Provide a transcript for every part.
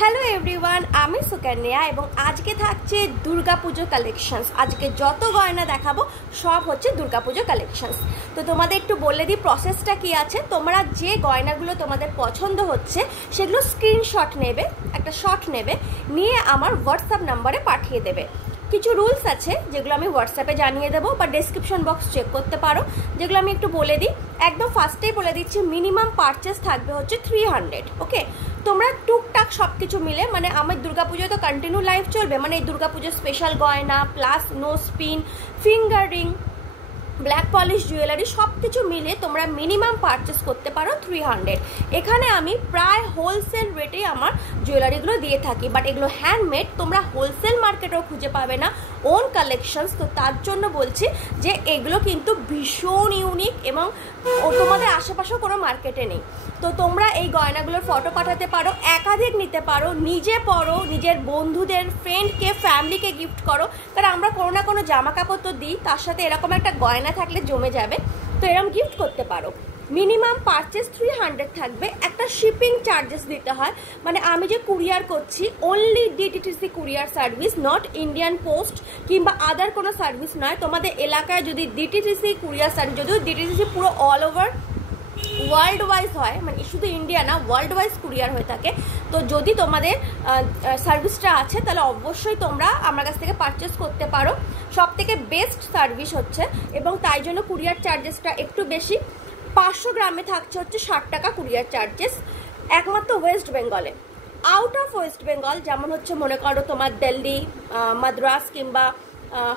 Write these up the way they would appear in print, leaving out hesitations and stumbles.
Hello everyone, আমি সুকন্যা এবং আজকে থাকছে দুর্গাপুজো কালেকশনস। আজকে যত গয়না দেখাবো সব হচ্ছে দুর্গাপুজো কালেকশনস। তো তোমাদের একটু বলে দিই প্রসেসটা কি আছে। তোমরা যে গয়নাগুলো তোমাদের পছন্দ হচ্ছে সেগুলো স্ক্রিনশট নেবে, একটা শট নেবে, নিয়ে আমার হোয়াটসঅ্যাপ নাম্বারে পাঠিয়ে দেবে। কিছু রুলস আছে যেগুলো আমি হোয়াটসঅ্যাপে জানিয়ে দেবো বা ডেসক্রিপশন বক্স চেক করতে পারো, যেগুলো আমি একটু বলে দিই। একদম ফার্স্টেই বলে দিচ্ছি, মিনিমাম পারচেস থাকবে হচ্ছে 300। ওকে, তোমরা টুকটাক সব কিছু মিলে, মানে আমার দুর্গাপুজোয় তো কন্টিনিউ লাইভ চলবে, মানে এই দুর্গাপুজোর স্পেশাল গয়না plus nose pin, finger ring, black polish jewellery সব কিছু মিলে তোমরা মিনিমাম পারচেস করতে পারো 300। এখানে আমি প্রায় হোলসেল রেটেই আমার জুয়েলারিগুলো দিয়ে থাকি, বাট এগুলো হ্যান্ডমেড, তোমরা হোলসেল মার্কেটেও খুঁজে পাবে না, ওন কালেকশনস। তো তার জন্য বলছি যে এগুলো কিন্তু ভীষণ ইউনিক এবং তোমাদের আশেপাশেও কোনো মার্কেটে নেই। তো তোমরা এই গয়নাগুলোর ফটো পাঠাতে পারো, একাধিক নিতে পারো, নিজে পরো, নিজের বন্ধুদের, ফ্রেন্ডকে, ফ্যামিলিকে গিফট করো। কারণ আমরা কোনো না কোনো জামা কাপড় তো দিই, তার সাথে এরকম একটা গয়না থাকলে জমে যাবে, তো এরকম গিফট করতে পারো। মিনিমাম পারচেস 300 থাকবে। একটা শিপিং চার্জেস দিতে হয়, মানে আমি যে কুরিয়ার করছি only DTC courier service, not Indian post কিংবা আদার কোনো সার্ভিস নয়। তোমাদের এলাকায় যদি ডিটিসি কুরিয়ার সার্ভিস, যদিও ডিটিসি পুরো অল ওভার ওয়ার্ল্ড ওয়াইজ হয়, মানে শুধু ইন্ডিয়া না, ওয়ার্ল্ড ওয়াইজ কুরিয়ার হয়ে থাকে। তো যদি তোমাদের সার্ভিসটা আছে তাহলে অবশ্যই তোমরা আমার কাছ থেকে পারচেস করতে পারো। সব থেকে বেস্ট সার্ভিস হচ্ছে, এবং তাই জন্য কুরিয়ার চার্জেসটা একটু বেশি। 500 গ্রামে থাকছে হচ্ছে 60 টাকা কুরিয়ার চার্জেস, একমাত্র ওয়েস্ট বেঙ্গলে। আউট অফ ওয়েস্ট বেঙ্গল, যেমন হচ্ছে মনে করো তোমার দিল্লি, মাদ্রাস কিংবা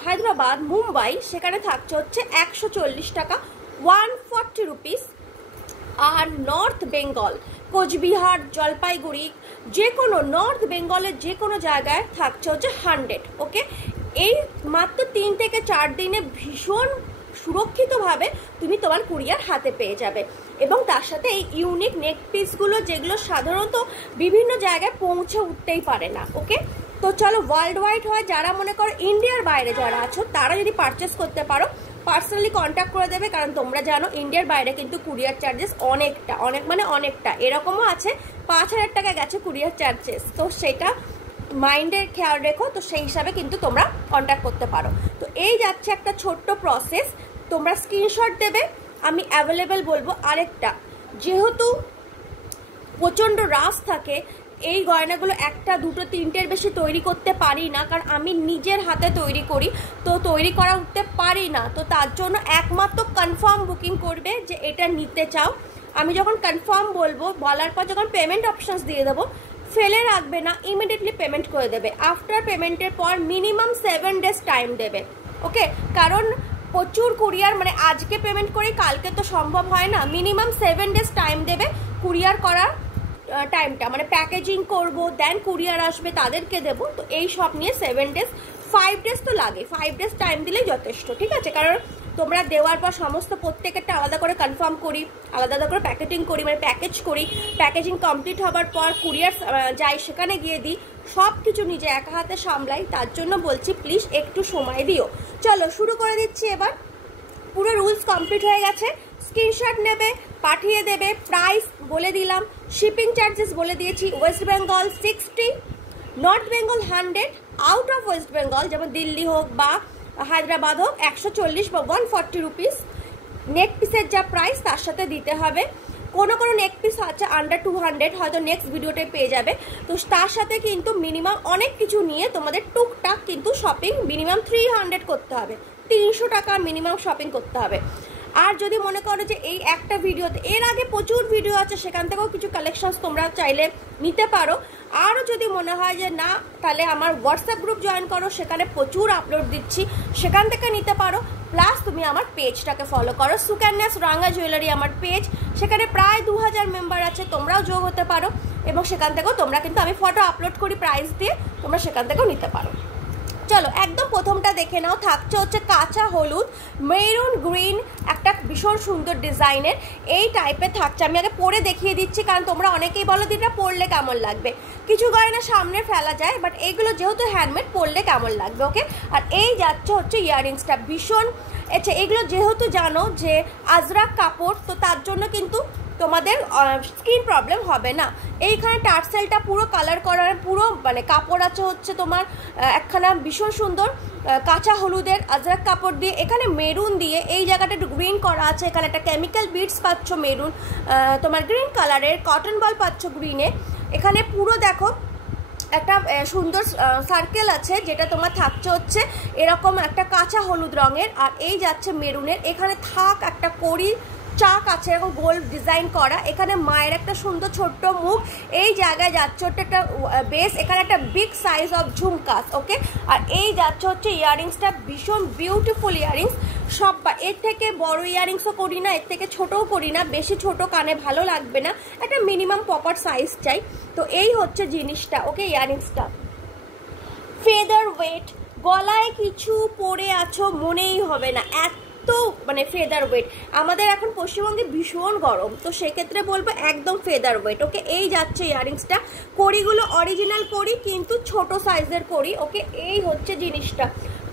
হায়দ্রাবাদ, মুম্বাই, সেখানে থাকছে হচ্ছে 140 টাকা, 140 রুপিস। আর নর্থ বেঙ্গল, কোচবিহার, জলপাইগুড়ি, যে কোনো নর্থ বেঙ্গলের যে কোনো জায়গায় থাকছে হচ্ছে 100। ওকে, এই মাত্র 3 থেকে 4 দিনে ভীষণ সুরক্ষিতভাবে তুমি তোমার কুরিয়ার হাতে পেয়ে যাবে। এবং তার সাথে এই ইউনিক নেক পিসগুলো, যেগুলো সাধারণত বিভিন্ন জায়গায় পৌঁছে উঠতেই পারে না। ওকে, তো চলো, ওয়ার্ল্ড ওয়াইড হয়, যারা মনে করো ইন্ডিয়ার বাইরে যারা আছো তারা যদি পারচেস করতে পারো, পার্সোনালি কন্ট্যাক্ট করে দেবে। কারণ তোমরা জানো ইন্ডিয়ার বাইরে কিন্তু কুরিয়ার চার্জেস অনেকটা এরকমও আছে 5000 টাকা গেছে কুরিয়ার চার্জেস, তো সেটা মাইন্ডের খেয়াল রেখো। তো সেই হিসাবে কিন্তু তোমরা কন্ট্যাক্ট করতে পারো। তো এই যাচ্ছে একটা ছোট্ট প্রসেস, তোমরা স্ক্রিনশট দেবে, আমি অ্যাভেলেবেল বলবো। আরেকটা, যেহেতু প্রচণ্ড রাশ থাকে, এই গয়নাগুলো একটা দুটো তিনটের বেশি তৈরি করতে পারি না, কারণ আমি নিজের হাতে তৈরি করি, তো তৈরি করা উঠতে পারি না। তো তার জন্য একমাত্র কনফার্ম বুকিং করবে যে এটা নিতে চাও। আমি যখন কনফার্ম বলবো, বলার পর যখন পেমেন্ট অপশানস দিয়ে দেবো, ফেলে রাখবে না, ইমিডিয়েটলি পেমেন্ট করে দেবে। আফটার পেমেন্টের পর মিনিমাম 7 ডেজ টাইম দেবে। ওকে, কারণ প্রচুর কুরিয়ার, মানে আজকে পেমেন্ট করি কালকে তো সম্ভব হয় না, মিনিমাম 7 ডেজ টাইম দেবে কুরিয়ার করার টাইমটা, মানে প্যাকেজিং করব, দেন কুরিয়ার আসবে, তাদেরকে দেবো। তো এই সব নিয়ে 7 ডেজ, 5 ডেজ তো লাগে, 5 ডেজ টাইম দিলেই যথেষ্ট, ঠিক আছে। কারণ তোমরা দেওয়ার পর সমস্ত প্রত্যেকেরটা আলাদা করে কনফার্ম করি, আলাদা আলাদা করে প্যাকেজিং করি, মানে প্যাকেজ করি, প্যাকেজিং কমপ্লিট হবার পর কুরিয়ার যাই, সেখানে গিয়ে দিই, সব কিছু নিজে একা হাতে সামলাই। তার জন্য বলছি প্লিজ একটু সময় দিও। চলো শুরু করে দিচ্ছি এবার। পুরো রুলস কমপ্লিট হয়ে গেছে, স্ক্রিনশট নেবে, পাঠিয়ে দেবে। প্রাইস বলে দিলাম, শিপিং চার্জেস বলে দিয়েছি। West Bengal 60, north Bengal 100, out of West Bengal যেমন দিল্লি হোক বা হায়দ্রাবাদ হোক 140 বা 140 রুপিস। নেক পিসের যা প্রাইস তার সাথে দিতে হবে। কোনো নেক পিস আছে আন্ডার 200, হয়তো নেক্সট ভিডিওতে পেয়ে যাবে। তো তার সাথে কিন্তু মিনিমাম অনেক কিছু নিয়ে তোমাদের টুকটাক কিন্তু শপিং মিনিমাম 300 করতে হবে, 300 টাকা মিনিমাম শপিং করতে হবে। আর যদি মনে করো যে এই একটা ভিডিওতে, এর আগে প্রচুর ভিডিও আছে, সেখান থেকেও কিছু কালেকশনস তোমরা চাইলে নিতে পারো। আরও যদি মনে হয় যে না, তাহলে আমার হোয়াটসঅ্যাপ গ্রুপ জয়েন করো, সেখানে প্রচুর আপলোড দিচ্ছি, সেখান থেকে নিতে পারো। প্লাস তুমি আমার পেজটাকে ফলো করো, সুকন্যা সুরাঙ্গা জুয়েলারি আমার পেজ, সেখানে প্রায় 2000 মেম্বার আছে, তোমরাও যোগ হতে পারো। এবং সেখান থেকেও তোমরা কিন্তু, আমি ফটো আপলোড করি প্রাইস দিয়ে, তোমরা সেখান থেকেও নিতে পারো। চলো একদম প্রথমটা দেখে নাও, থাকছে হচ্ছে কাঁচা হলুদ, মেরুন গ্রিন, একটা ভীষণ সুন্দর ডিজাইনের এই টাইপের থাকছে। আমি আগে পরে দেখিয়ে দিচ্ছি, কারণ তোমরা অনেকেই বলো দিটা পরলে কেমন লাগবে। কিছু গয়না সামনে ফেলা যায়, বাট এইগুলো যেহেতু হ্যান্ডমেড, পরলে কেমন লাগবে। ওকে, আর এই যাচ্ছে হচ্ছে ইয়াররিংসটা ভীষণ, আচ্ছা এগুলো যেহেতু জানো যে আজরাক কাপড়, তো তার জন্য কিন্তু তোমাদের স্কিন প্রবলেম হবে না। এইখানে টার্সেলটা পুরো কালার করার পুরো মানে কাপড় আছে হচ্ছে তোমার একখানা ভীষণ সুন্দর কাঁচা হলুদের আজরাক কাপড় দিয়ে, এখানে মেরুন দিয়ে এই জায়গাটা একটু গ্রিন করা আছে, এখানে একটা কেমিক্যাল বিডস পাচ্ছ মেরুন, তোমার গ্রিন কালারের কটন বল পাচ্ছ গ্রিনে, এখানে পুরো দেখো একটা সুন্দর সার্কেল আছে যেটা তোমার থাকছে হচ্ছে এরকম একটা কাঁচা হলুদ রঙের, আর এই যাচ্ছে মেরুনের, এখানে থাক একটা কড়ি চাক আছে এরকম গোল ডিজাইন করা, এখানে মায়ের একটা সুন্দর ছোট্ট মুখ, এই জায়গায় যাচ্ছে হচ্ছে একটা বেস, এখানে একটা বিগ সাইজ অফ ঝুমকাস, ওকে। আর এই যাচ্ছে হচ্ছে ইয়াররিংসটা ভীষণ বিউটিফুল ইয়াররিংস, সব এর থেকে বড় ইয়াররিংসও করি না, এর থেকে ছোটও করি না, বেশি ছোট কানে ভালো লাগবে না, একটা মিনিমাম প্রপার সাইজ চাই। তো এই হচ্ছে জিনিসটা, ওকে। ইয়াররিংসটা ফেদার ওয়েট, গলায় কিছু পরে আছো মনেই হবে না, তো মানে ফেদার ওয়েট, আমাদের এখন পশ্চিমবঙ্গে ভীষণ গরম, তো সেক্ষেত্রে বলবো একদম ফেদার ওয়েট, ওকে। এই যাচ্ছে ইয়াররিংসটা, কড়িগুলো অরিজিনাল কড়ি কিন্তু ছোট সাইজের কড়ি, ওকে। এই হচ্ছে জিনিসটা,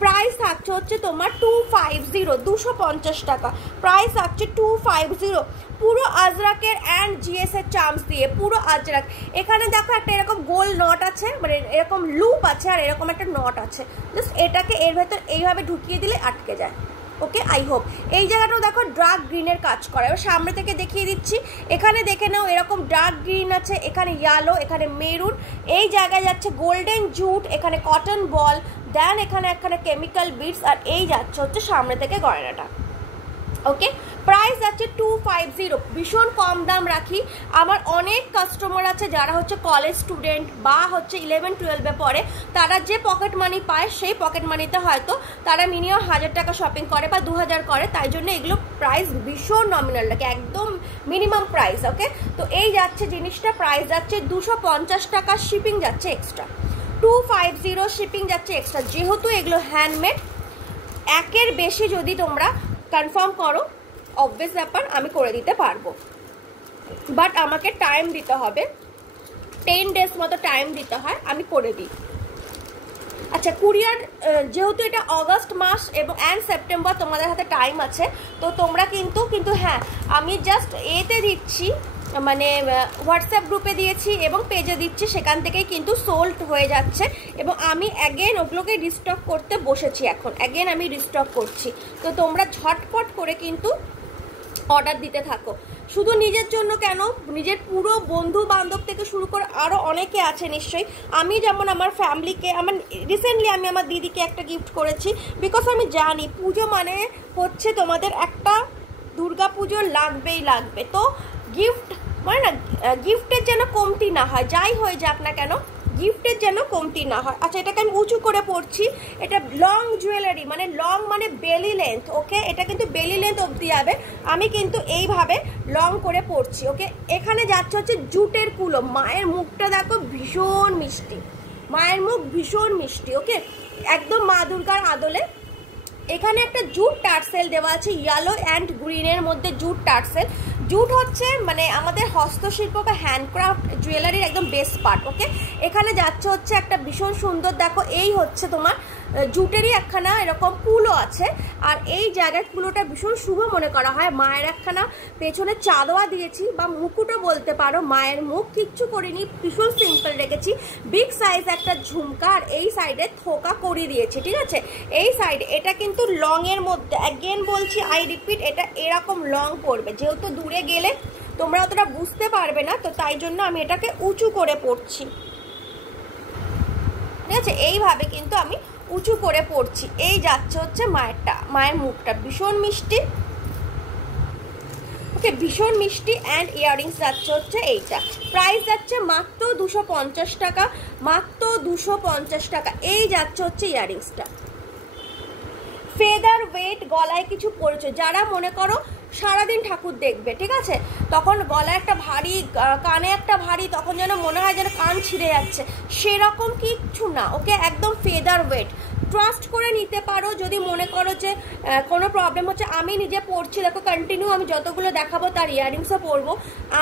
প্রাইস থাকছে হচ্ছে তোমার 250, 250 টাকা প্রাইস থাকছে, 250, পুরো আজরাকের অ্যান্ড জিএস এর চার্মস দিয়ে পুরো আজরাক। এখানে দেখো একটা এরকম গোল নট আছে, মানে এরকম লুপ আছে আর এরকম একটা নট আছে, জাস্ট এটাকে এর ভেতর এইভাবে ঢুকিয়ে দিলে আটকে যায়, ওকে। আই হোপ এই জায়গাটাও দেখো ডার্ক গ্রিনের কাজ করে, এবার সামনে থেকে দেখিয়ে দিচ্ছি, এখানে দেখে নাও এরকম ডার্ক গ্রিন আছে, এখানে ইয়েলো, এখানে মেরুন, এই জায়গায় যাচ্ছে গোল্ডেন জুট, এখানে কটন বল, দেন এখানে কেমিক্যাল বিডস, আর এই যাচ্ছে হচ্ছে সামনে থেকে গয়নাটা, ওকে। প্রাইস যাচ্ছে 250, ভীষণ কম দাম রাখি। আমার অনেক কাস্টমার আছে যারা হচ্ছে কলেজ স্টুডেন্ট বা হচ্ছে 11-12-এ পড়ে, তারা যে পকেট মানি পায় সেই পকেট মানিতে হয়তো তারা মিনিমাম 1000 টাকা শপিং করে বা 2000 করে, তাই জন্য এগুলো প্রাইস ভীষণ নমিনাল লাগে, একদম মিনিমাম প্রাইস, ওকে। তো এই যাচ্ছে জিনিসটা, প্রাইস যাচ্ছে 250 টাকা, শিপিং যাচ্ছে এক্সট্রা, 250 শিপিং যাচ্ছে এক্সট্রা, যেহেতু এগুলো হ্যান্ডমেড। একের বেশি যদি তোমরা কনফার্ম করো অবভিয়াস ব্যাপার আমি করে দিতে পারবো, বাট আমাকে টাইম দিতে হবে, 10 ডেজ মতো টাইম দিতে হয়, আমি করে দিই। আচ্ছা, কুরিয়ার যেহেতু এটা অগস্ট মাস এবং সেপ্টেম্বর তোমাদের হাতে টাইম আছে, তো তোমরা কিন্তু হ্যাঁ আমি জাস্ট এতে দিচ্ছি, মানে হোয়াটসঅ্যাপ গ্রুপে দিয়েছি এবং পেজে দিচ্ছি, সেখান থেকেই কিন্তু সোল্ড হয়ে যাচ্ছে, এবং আমি অ্যাগেন ওগুলোকে রিস্টক করতে বসেছি, এখন অ্যাগেন আমি রিস্টক করছি, তো তোমরা ঝটপট করে কিন্তু অর্ডার দিতে থাকো। শুধু নিজের জন্য কেন, নিজের পুরো বন্ধু বান্ধব থেকে শুরু করে আরও অনেকে আছে নিশ্চয়ই, আমি যেমন আমার ফ্যামিলিকে, আমার রিসেন্টলি আমি আমার দিদিকে একটা গিফট করেছি, বিকজ আমি জানি পুজো মানে হচ্ছে তোমাদের একটা দুর্গা পুজো লাগবেই লাগবে, তো গিফট মানে না, গিফটের যেন কমতি না হয়, যাই হয়ে যাক না কেন গিফটের যেন কমতি না হয়। আচ্ছা, এটাকে আমি উঁচু করে পড়ছি, এটা লং জুয়েলারি, মানে লং মানে বেলি লেন্থ, ওকে। এটা কিন্তু বেলি লেন্থ অবধি যাবে, আমি কিন্তু এইভাবে লং করে পড়ছি, ওকে। এখানে যাচ্ছে হচ্ছে জুটের কুলো, মায়ের মুখটা দেখো ভীষণ মিষ্টি, মায়ের মুখ ভীষণ মিষ্টি, ওকে, একদম মা দুর্গার আদলে। এখানে একটা জুট টার্সেল দেওয়া আছে, ইয়েলো অ্যান্ড গ্রিনের মধ্যে জুট টার্সেল। জুট হচ্ছে মানে আমাদের হস্তশিল্প বা হ্যান্ডক্রাফট জুয়েলারির একদম বেস্ট পার্ট, ওকে। এখানে যাচ্ছে হচ্ছে একটা ভীষণ সুন্দর, দেখো এই হচ্ছে তোমার জুটেরই একখানা এরকম কুলো আছে, আর এই জায়গার কুলোটা ভীষণ শুভ মনে করা হয়। মায়ের একখানা পেছনে চাদোয়া দিয়েছি বা মুকুটও বলতে পারো, মায়ের মুখ কিচ্ছু করিনি, ভীষণ সিম্পল রেখেছি, বিগ সাইজ একটা ঝুমকা, আর এই সাইডে থোকা করি দিয়েছি, ঠিক আছে। এই সাইডে এটা কিন্তু লং এর মধ্যে, অ্যাগেন বলছি আই রিপিট, এটা এরকম লং পড়বে, যেহেতু দূরে গেলে তোমরা অতটা বুঝতে পারবে না, তো তাই জন্য আমি এটাকে উঁচু করে পড়ছি, ঠিক আছে। এইভাবে কিন্তু আমি উঁচু করে পড়ছি। এই যাচ্ছে হচ্ছে মায়ের মুখটা ভীষণ মিষ্টি, ওকে, ভীষণ মিষ্টি। অ্যান্ড ইয়াররিংস যাচ্ছে হচ্ছে এইটা, প্রাইস যাচ্ছে মাত্র 250 টাকা, মাত্র 250 টাকা। এই যাচ্ছে হচ্ছে ইয়াররিংসটা, ফেদার ওয়েট, গলায় কিছু পড়েছে, যারা মনে করো সারাদিন ঠাকুর দেখবে, ঠিক আছে, তখন গলায় একটা ভারী, কানে একটা ভারী, তখন যেন মনে হয় যেন কান ছিঁড়ে যাচ্ছে, সেরকম কিচ্ছু না, ওকে, একদম ফেদার ওয়েট, ট্রাস্ট করে নিতে পারো। যদি মনে করো যে কোনো প্রবলেম হচ্ছে, আমি নিজে পড়ছি, দেখো কন্টিনিউ আমি যতগুলো দেখাবো তার ইয়াররিংসও পরবো,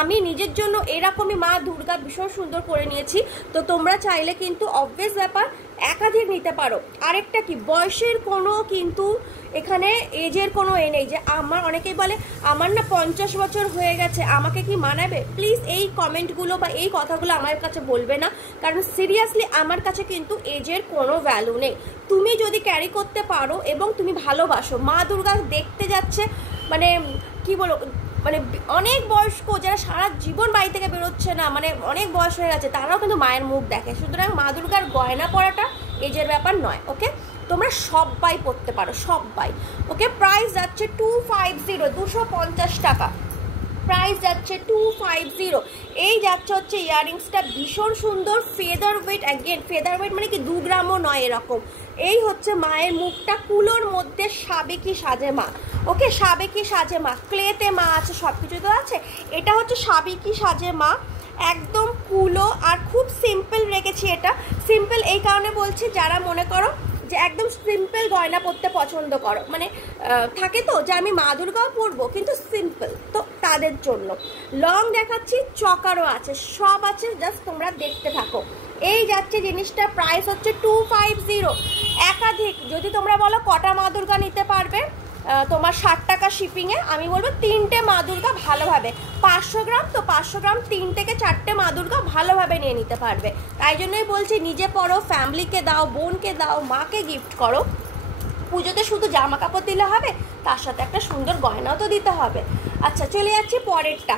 আমি নিজের জন্য এরকমই মা দুর্গা ভীষণ সুন্দর করে নিয়েছি, তো তোমরা চাইলে কিন্তু অবভিয়াস ব্যাপার একাধিক নিতে পারো। আরেকটা কি, বয়সের কোনো কিন্তু এখানে এজের কোনো এ নেই যে আমার, অনেকেই বলে আমার না 50 বছর হয়ে গেছে আমাকে কি মানাবে। প্লিজ এই কমেন্টগুলো বা এই কথাগুলো আমার কাছে বলবে না, কারণ সিরিয়াসলি আমার কাছে কিন্তু এজের কোনো ভ্যালু নেই। তুমি যদি ক্যারি করতে পারো এবং তুমি ভালোবাসো, মা দুর্গা দেখতে যাচ্ছে মানে কি বলো, মানে অনেক বয়স্ক যারা সারা জীবন বাড়ি থেকে বেরোচ্ছে না, মানে অনেক বয়স হয়ে গেছে, তারাও কিন্তু মায়ের মুখ দেখে। সুতরাং মা দুর্গার গয়না পরাটা এজের ব্যাপার নয়। ওকে, তোমরা সবাই পরতে পারো, সবাই। ওকে, প্রাইস যাচ্ছে 250, 250 টাকা প্রাইস যাচ্ছে 250। এই যাচ্ছে হচ্ছে ইয়াররিংসটা, ভীষণ সুন্দর, feather weight. Again feather weight মানে কি 2 গ্রামও নয় এরকম। এই হচ্ছে মায়ের মুখটা, কুলোর মধ্যে সাবেকি সাজে মা। ওকে, সাবেকি সাজে মা, ক্লেতে মা আছে, সব কিছু তো আছে। এটা হচ্ছে সাবেকি সাজে মা, একদম কুলো আর খুব সিম্পল রেখেছি। এটা সিম্পল এই কারণে বলছি, যারা মনে করো যে একদম সিম্পল গয়না পরতে পছন্দ করো, মানে থাকে তো যে আমি মা দুর্গাও পরবো কিন্তু সিম্পল, তো তাদের জন্য। লং দেখাচ্ছি, চকারও আছে, সব আছে, জাস্ট তোমরা দেখতে থাকো। এই যাচ্ছে জিনিসটা, প্রাইস হচ্ছে 250। একাধিক যদি তোমরা বলো কটা মা দুর্গা নিতে পারবে তোমার 60 টাকা শিপিংয়ে, আমি বলবো 3টে মা দুর্গা ভালোভাবে, 500 গ্রাম তো 500 গ্রাম 3 থেকে 4টে মা দুর্গা ভালোভাবে নিয়ে নিতে পারবে। তাই জন্যই বলছি নিজে পরো, ফ্যামিলিকে দাও, বোনকে দাও, মাকে গিফট করো। পুজোতে শুধু জামা কাপড় দিলে হবে, তার সাথে একটা সুন্দর গয়নাও তো দিতে হবে। আচ্ছা, চলে যাচ্ছি পরেরটা।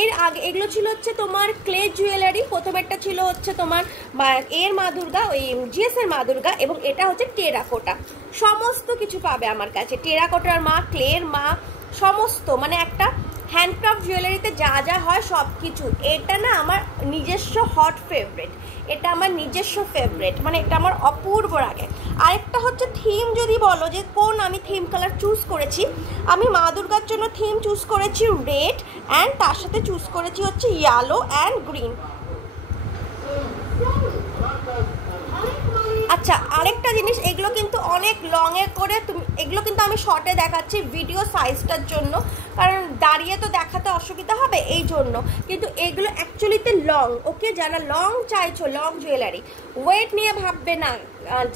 এর আগে এগুলো ছিল হচ্ছে তোমার ক্লে জুয়েলারি। প্রথমেরটা ছিল হচ্ছে তোমার এর মা দুর্গা, ওই জিএস এর মা দুর্গা, এবং এটা হচ্ছে টেরাকোটা। সমস্ত কিছু পাবে আমার কাছে, টেরাকোটার মা, ক্লের মা, সমস্ত, মানে একটা হ্যান্ডক্রাফট জুয়েলারিতে যা যা হয় সব কিছু। এটা না আমার নিজস্ব হট ফেভারিট, এটা আমার নিজস্ব ফেভারিট, মানে এটা আমার অপূর্ব লাগে। আরেকটা হচ্ছে থিম, যদি বলো যে কোন আমি থিম কালার চুজ করেছি, আমি মা দুর্গার জন্য থিম চুজ করেছি রেড, অ্যান্ড তার সাথে চুজ করেছি হচ্ছে ইয়েলো অ্যান্ড গ্রিন। আচ্ছা, আরেকটা জিনিস, এগুলো কিন্তু অনেক লংয়ে করে, তুমি এগুলো কিন্তু আমি শর্টে দেখাচ্ছি ভিডিও সাইজটার জন্য, কারণ দাঁড়িয়ে তো দেখাতে অসুবিধা হবে এই জন্য, কিন্তু এগুলো অ্যাকচুয়ালিতে লং। ওকে, যারা লং চাইছো, লং জুয়েলারি, ওয়েট নিয়ে ভাববে না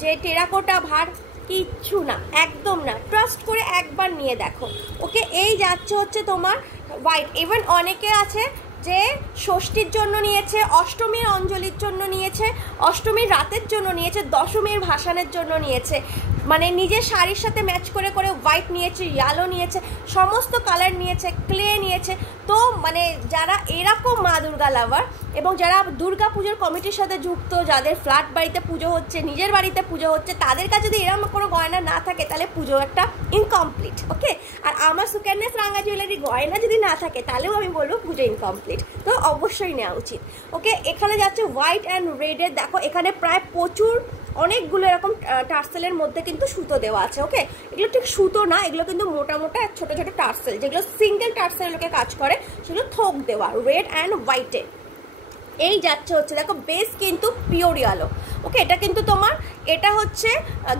যে টেরাকোটা ভার, কিচ্ছু না, একদম না, ট্রাস্ট করে একবার নিয়ে দেখো। ওকে, এই যাচ্ছে হচ্ছে তোমার হোয়াইট। ইভেন অনেকে আছে যে ষষ্ঠীর জন্য নিয়েছে, অষ্টমীর অঞ্জলির জন্য নিয়েছে, অষ্টমীর রাতের জন্য নিয়েছে, দশমীর ভাসানের জন্য নিয়েছে, মানে নিজের শাড়ির সাথে ম্যাচ করে করে হোয়াইট নিয়েছে, ইয়েলো নিয়েছে, সমস্ত কালার নিয়েছে, ক্লে নিয়েছে। তো মানে যারা এরকম মা দুর্গা লাভার এবং যারা দুর্গা পুজোর কমিটির সাথে যুক্ত, যাদের ফ্ল্যাট বাড়িতে পুজো হচ্ছে, নিজের বাড়িতে পুজো হচ্ছে, তাদের কাছে যদি এরকম কোনো গয়না না থাকে তাহলে পুজো একটা ইনকমপ্লিট। ওকে, আর আমার সুকন্যাস রাঙা জুয়েলারি গয়না যদি না থাকে তাহলেও আমি বলবো পুজো ইনকমপ্লিট, তো অবশ্যই নেওয়া উচিত। ওকে, এখানে যাচ্ছে হোয়াইট অ্যান্ড রেডের, দেখো এখানে প্রায় প্রচুর অনেকগুলো এরকম টার্সেলের মধ্যে কিন্তু সুতো দেওয়া আছে। ওকে, এগুলো ঠিক সুতো না, এগুলো কিন্তু মোটা মোটা ছোট ছোট টার্সেল, যেগুলো সিঙ্গেল টার্সেল লোকে কাজ করে, সেগুলো থোক দেওয়া, রেড অ্যান্ড হোয়াইটে। এই যাচ্ছে হচ্ছে, দেখো বেস কিন্তু পিওর ইয়েলো। ওকে, এটা কিন্তু তোমার, এটা হচ্ছে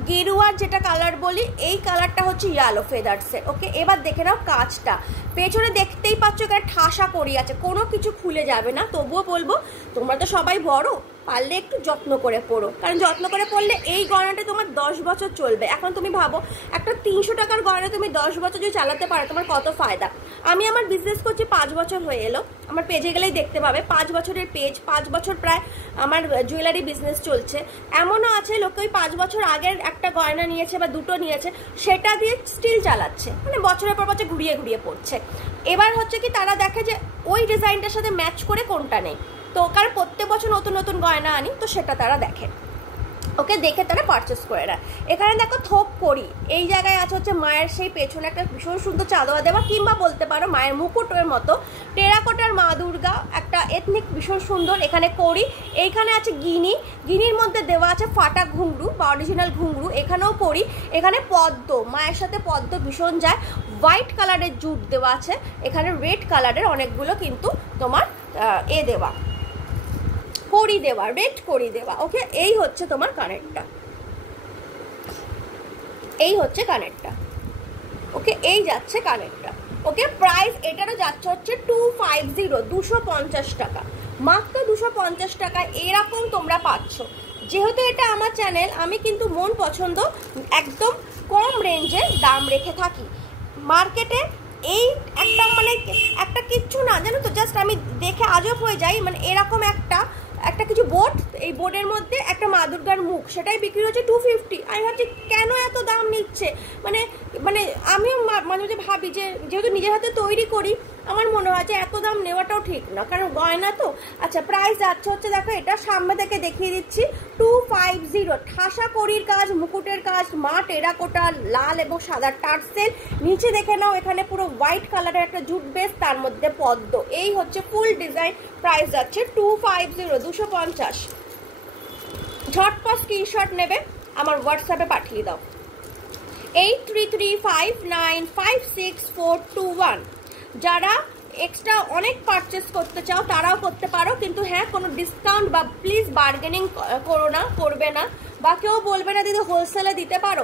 গেরুয়ার যেটা কালার বলি, এই কালারটা হচ্ছে ইয়েলো ফেদার্সের। ওকে, এবার দেখে নাও কাজটা, পেছনে দেখতেই পাচ্ছ এখানে ঠাসা করি আছে, কোনো কিছু খুলে যাবে না। তবুও বলবো তোমরা তো সবাই বড়, পারলে একটু যত্ন করে পড়ো, কারণ যত্ন করে পড়লে এই গয়নাটা তোমার 10 বছর চলবে। এখন তুমি ভাবো একটা 300 টাকার গয়না তুমি 10 বছর যদি চালাতে পারো তোমার কত ফায়দা। আমি আমার বিজনেস করছি 5 বছর হয়ে এলো, আমার পেজে গেলেই দেখতে পাবে 5 বছরের পেজ, 5 বছর প্রায় আমার জুয়েলারি বিজনেস চলছে। এমনও আছে লোকে ওই 5 বছর আগের একটা গয়না নিয়েছে বা দুটো নিয়েছে, সেটা দিয়ে স্টিল চালাচ্ছে, মানে বছরের পর বছর ঘুরিয়ে ঘুরিয়ে পড়ছে। এবার হচ্ছে কি তারা দেখে যে ওই ডিজাইনটার সাথে ম্যাচ করে কোনটা নেই, তো কারণ প্রত্যেক বছর নতুন নতুন গয়না আনি, তো সেটা তারা দেখে। ওকে, দেখে তারা পারচেস করে না। এখানে দেখো থোক করি, এই জায়গায় আছে হচ্ছে মায়ের সেই পেছনে একটা ভীষণ সুন্দর চাঁদোয়া দেওয়া, কিংবা বলতে পারো মায়ের মুকুটের মতো টেরাকোটার মা দুর্গা, একটা এথনিক ভীষণ সুন্দর। এখানে করি, এইখানে আছে গিনি, গিনির মধ্যে দেওয়া আছে ফাটা ঘুংরু বা অরিজিনাল ঘুংরু, এখানেও করি। এখানে পদ্ম, মায়ের সাথে পদ্ম ভীষণ যায়, হোয়াইট কালারের জুট দেওয়া আছে, এখানে রেড কালারের অনেকগুলো কিন্তু তোমার দেওয়া, কড়ি দেওয়া, রেড কড়ি দেওয়া। ওকে, এই হচ্ছে তোমার কানেরটা, এই হচ্ছে কানেরটা। ওকে, এই যাচ্ছে কানেরটা। ওকে, প্রাইস এটারও যাচ্ছে হচ্ছে 250, 250 টাকা, মাত্র 250 টাকা। এরকম তোমরা পাচ্ছ যেহেতু এটা আমার চ্যানেল, আমি কিন্তু মন পছন্দ একদম কম রেঞ্জে দাম রেখে থাকি। মার্কেটে এই একটা মানে একটা কিচ্ছু না জানো তো, জাস্ট আমি দেখে আজব হয়ে যাই, মানে এরকম একটা কিছু বোর্ড, এই বোর্ডের মধ্যে একটা মা দুর্গার মুখ, সেটাই বিক্রি হচ্ছে 250। আমি ভাবছি কেন এত দাম নিচ্ছে, মানে মানে আমিও মাঝে মাঝে ভাবি যে যেহেতু নিজের হাতে তৈরি করি, আমার মনে হয় যে এত দাম নেওয়াটাও ঠিক না, কারণ গয়না তো। আচ্ছা, প্রাইস যাচ্ছে হচ্ছে, দেখো এটা সামনে থেকে দেখিয়ে দিচ্ছি, 250। ঠাসা কড়ির কাজ, মুকুটের কাজ, মা টেরাকোটা, লাল এবং সাদা টার্সেল, নিচে দেখে নাও এখানে পুরো হোয়াইট কালারের একটা জুট বেস, তার মধ্যে পদ্ম। এই হচ্ছে ফুল ডিজাইন। প্রাইস যাচ্ছে 250, 250। ঝটপট স্ক্রিনশট নেবে, আমার হোয়াটসঅ্যাপে পাঠিয়ে দাও 8335956421। যারা এক্সট্রা অনেক পারচেস করতে চাও তারাও করতে পারো, কিন্তু হ্যাঁ কোনো ডিসকাউন্ট বা প্লিজ বার্গেনিং করো না, করবে না, বা কেউ বলবে না দিদি হোলসেলে দিতে পারো।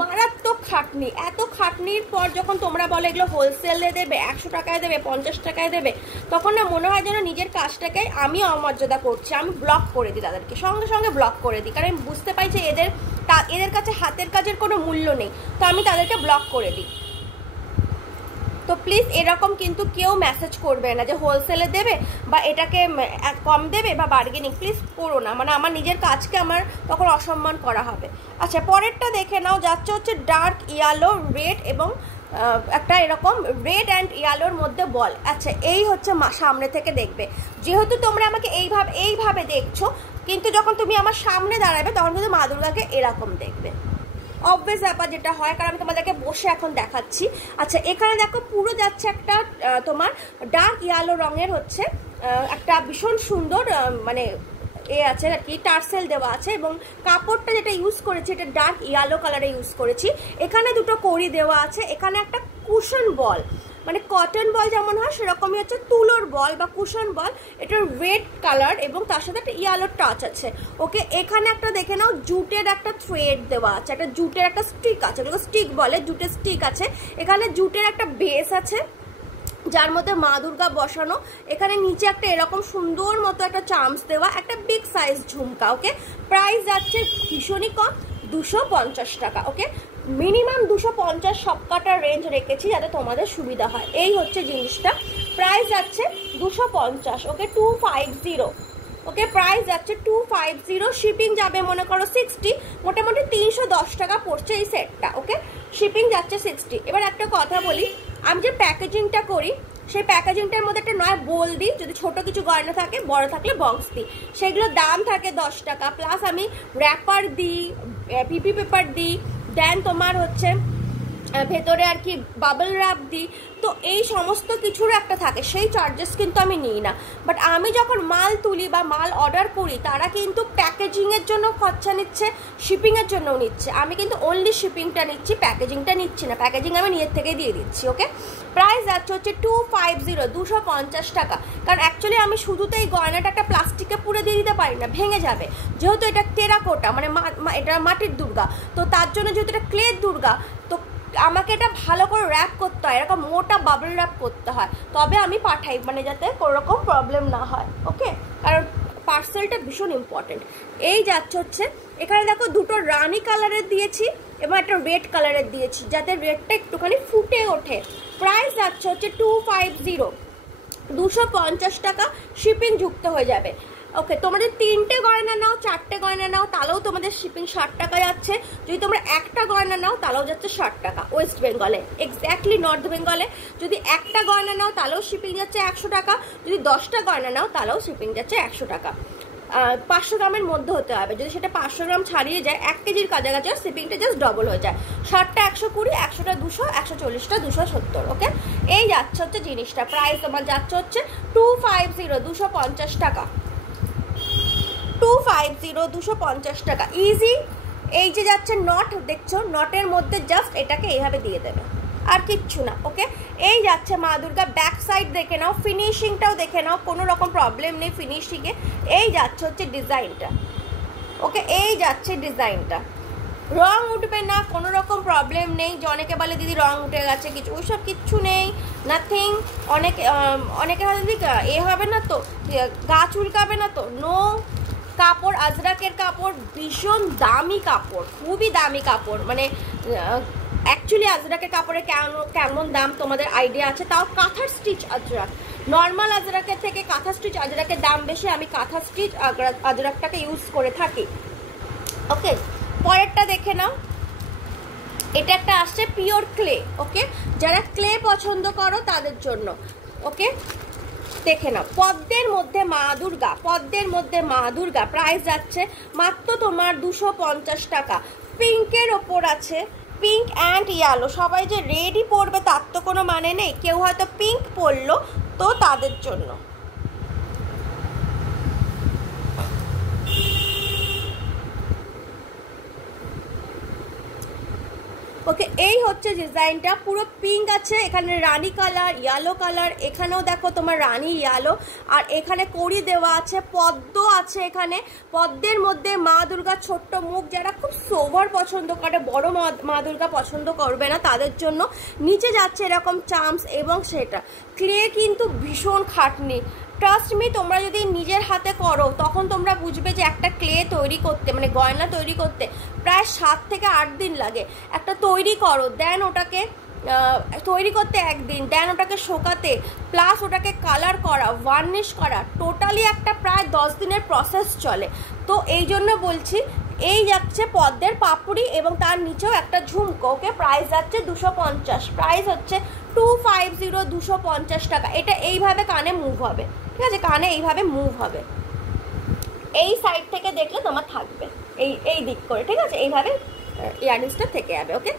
মারাত্মক খাটনি, এত খাটনির পর যখন তোমরা বলো এগুলো হোলসেলে দেবে, 100 টাকায় দেবে, 50 টাকায় দেবে, তখন না মনে হয় যেন নিজের কাজটাকে আমি অমর্যাদা করছি। আমি ব্লক করে দিই তাদেরকে, সঙ্গে সঙ্গে ব্লক করে দিই, কারণ আমি বুঝতে পাই যে এদের কাছে হাতের কাজের কোনো মূল্য নেই, তো আমি তাদেরকে ব্লক করে দিই। তো প্লিজ এরকম কিন্তু কেউ মেসেজ করবে না যে হোলসেলে দেবে বা এটাকে কম দেবে বা বার্গেনিং, প্লিজ করো না, মানে আমার নিজের কাজকে আমার তখন অসম্মান করা হবে। আচ্ছা, পরেরটা দেখে নাও, যাচ্ছে হচ্ছে ডার্ক ইয়েলো, রেড এবং একটা এরকম রেড অ্যান্ড ইয়েলোর মধ্যে বল। আচ্ছা, এই হচ্ছে সামনে থেকে দেখবে, যেহেতু তোমরা আমাকে এইভাবে দেখছো, কিন্তু যখন তুমি আমার সামনে দাঁড়াবে তখন কিন্তু মা দুর্গাকে এরকম দেখবে, অবভিয়াস ব্যাপার যেটা হয়, কারণ আমি তোমাদেরকে বসে এখন দেখাচ্ছি। আচ্ছা, এখানে দেখো পুরো যাচ্ছে একটা তোমার ডার্ক ইয়েলো রঙের হচ্ছে একটা ভীষণ সুন্দর মানে আছে আর কি, টার্সেল দেওয়া আছে, এবং কাপড়টা যেটা ইউজ করেছি এটা ডার্ক ইয়েলো কালারে ইউজ করেছি। এখানে দুটো কড়ি দেওয়া আছে, এখানে একটা কুশন বল, মানে কটন বল যেমন হয় সেরকমই হচ্ছে তুলোর বল বা কুশন বল, এটা রেড কালার এবং তার সাথে একটা ইয়েলো টাচ আছে। ওকে, এখানে একটা দেখে নাও জুটের একটা থ্রেড দেওয়া আছে, একটা জুটের একটা স্টিক আছে, এগুলো স্টিক বলে, জুটের স্টিক আছে। এখানে জুটের একটা বেস আছে যার মধ্যে মা দুর্গা বসানো, এখানে নিচে একটা এরকম সুন্দর মতো একটা চামচ দেওয়া, একটা বিগ সাইজ ঝুমকা। ওকে, প্রাইস যাচ্ছে ভীষণই কম, 250 টাকা। ওকে, মিনিমাম 250 সবকটার রেঞ্জ রেখেছি যাতে তোমাদের সুবিধা হয়। এই হচ্ছে জিনিসটা, প্রাইস যাচ্ছে 250। ওকে, 250। ওকে, প্রাইস যাচ্ছে 250, শিপিং যাবে মনে করো 60, মোটামুটি 310 টাকা পড়ছে এই সেটটা। ওকে, শিপিং যাচ্ছে 60। এবার একটা কথা বলি, আমি যে প্যাকেজিংটা করি সেই প্যাকেজিংটার মধ্যে একটা নয় বোল দিই, যদি ছোট কিছু গয়না থাকে, বড় থাকলে বক্স দিই, সেগুলোর দাম থাকে 10 টাকা, প্লাস আমি র্যাপার দিই, পিপি পেপার দিই, দেন তোমার হচ্ছে ভেতরে আর কি বাবল র্যাপ দিই, তো এই সমস্ত কিছুর একটা থাকে, সেই চার্জেস কিন্তু আমি নিই না। বাট আমি যখন মাল তুলি বা মাল অর্ডার করি, তারা কিন্তু প্যাকেজিংয়ের জন্য খরচা নিচ্ছে, শিপিংয়ের জন্যও নিচ্ছে। আমি কিন্তু অনলি শিপিংটা নিচ্ছি, প্যাকেজিংটা নিচ্ছি না, প্যাকেজিং আমি নিজের থেকে দিয়ে দিচ্ছি। ওকে, প্রাইস যাচ্ছে হচ্ছে 250, 250 টাকা। কারণ অ্যাকচুয়ালি আমি শুধুতেই গয়নাটা একটা প্লাস্টিকে পুরে দিয়ে দিতে পারি না, ভেঙে যাবে, যেহেতু এটা টেরাকোটা মানে এটা মাটির দুর্গা, তো তার জন্য যেহেতু এটা ক্লের দুর্গা, তো আমাকে এটা ভালো করে র্যাপ করতে হয়, এরকম মোটা বাবল র্যাপ করতে হয়, তবে আমি পাঠাই, মানে যাতে কোনোরকম প্রবলেম না হয়। ওকে, কারণ পার্সেলটা ভীষণ ইম্পর্টেন্ট। এই যাচ্ছে হচ্ছে, এখানে দেখো দুটো রানি কালারের দিয়েছি এবং একটা রেড কালারের দিয়েছি, যাতে রেডটা একটুখানি ফুটে ওঠে। প্রাইস যাচ্ছে হচ্ছে 250, 250 টাকা, শিপিং যুক্ত হয়ে যাবে। ওকে, তোমরা যদি 3টে গয়না নাও, 4টে গয়না নাও, তাহলেও তোমাদের শিপিং 60 টাকা যাচ্ছে। যদি তোমরা একটা গয়না নাও তাহলেও যাচ্ছে 60 টাকা। ওয়েস্ট বেঙ্গলে, এক্স্যাক্টলি নর্থ বেঙ্গলে যদি একটা গয়না নাও তাহলেও শিপিং যাচ্ছে 100 টাকা, যদি 10টা গয়না নাও তাহলেও শিপিং যাচ্ছে 100 টাকা। 500 গ্রামের মধ্যে হতে হবে, যদি সেটা 500 গ্রাম ছাড়িয়ে যায়, 1 কেজির কাছাকাছি, শিপিংটা জাস্ট ডবল হয়ে যায়। 60টা 120, 100টা 200, 140টা 270। ওকে, এই যাচ্ছে হচ্ছে জিনিসটা, প্রাইস তোমার যাচ্ছে হচ্ছে 250, 250 টাকা, 250, 250 টাকা ইজি। এই যে যাচ্ছে নট, দেখছো নটের মধ্যে জাস্ট এটাকে এইভাবে দিয়ে দেবে, আর কিচ্ছু না। ওকে, এই যাচ্ছে মা দুর্গা, ব্যাক সাইড দেখে নাও, ফিনিশিংটাও দেখে নাও, কোনো রকম প্রবলেম নেই ফিনিশিংয়ে। এই যাচ্ছে হচ্ছে ডিজাইনটা। ওকে, এই যাচ্ছে ডিজাইনটা, রং উঠবে না, কোনো রকম প্রবলেম নেই। যে অনেকে বলে দিদি রং উঠে গেছে কিছু, ওইসব কিচ্ছু নেই, নাথিং। অনেকে হয়তো দিদি এ হবে না তো, গা চুলকাবে না তো, নো, কাপড় আজরাকের কাপড় ভীষণ দামি কাপড়, খুবই দামি কাপড়, মানে অ্যাকচুয়ালি আজরাকের কাপড়ের কেমন দাম তোমাদের আইডিয়া আছে? তাও কাঁথা স্টিচ আজরাক, নর্মাল আজরাকের থেকে কাঁথা স্টিচ আজরাকের দাম বেশি, আমি কাঁথা স্টিচ আজরাকটাকে ইউজ করে থাকি। ওকে, পরেরটা দেখে নাও। এটা একটা আসছে পিওর ক্লে, ওকে, যারা ক্লে পছন্দ করো তাদের জন্য। ওকে, দেখে নাও, পদ্মের মধ্যে মা দুর্গা, পদ্মের মধ্যে মা দুর্গা, প্রাইস যাচ্ছে মাত্র তোমার 250 টাকা। পিঙ্কের ওপর আছে, পিঙ্ক অ্যান্ড ইয়েলো, সবাই যে রেডই পরবে তার তো কোনো মানে নেই, কেউ হয়তো পিঙ্ক পরলো, তো তাদের জন্য। ওকে, এই হচ্ছে ডিজাইনটা, পুরো পিঙ্ক আছে, এখানে রানী কালার, ইয়েলো কালার, এখানেও দেখো তোমার রানী ইয়েলো, আর এখানে কড়ি দেওয়া আছে, পদ্ম আছে এখানে, পদ্মের মধ্যে মা দুর্গা ছোট্ট মুখ, যারা খুব সোভার পছন্দ করে, বড় মা দুর্গা পছন্দ করবে না তাদের জন্য। নিচে যাচ্ছে এরকম চামস, এবং সেটা ক্লে কিন্তু ভীষণ খাটনি, ট্রাস্ট মি, তোমরা যদি নিজের হাতে করো তখন তোমরা বুঝবে যে একটা ক্লে তৈরি করতে, মানে গয়না তৈরি করতে প্রায় 7 থেকে 8 দিন লাগে। একটা তৈরি করো, দেন ওটাকে তৈরি করতে 1 দিন, দেন ওটাকে শোকাতে, প্লাস ওটাকে কালার করা, ভার্নিশ করা, টোটালি একটা প্রায় 10 দিনের প্রসেস চলে। তো এই জন্য বলছি, এই যাচ্ছে পদ্মের পাপড়ি এবং তার নিচেও একটা ঝুমকো। ওকে, প্রাইস যাচ্ছে 250, প্রাইস হচ্ছে 250, 250 টাকা। এটা এইভাবে কানে মুভ হবে, ঠিক আছে, কানে এইভাবে মুভ হবে, এই সাইড থেকে দেখলে তোমার থাকবে এই দিক করে, ঠিক আছে, এইভাবে ইয়াররিংসটা থেকে যাবে। ওকে,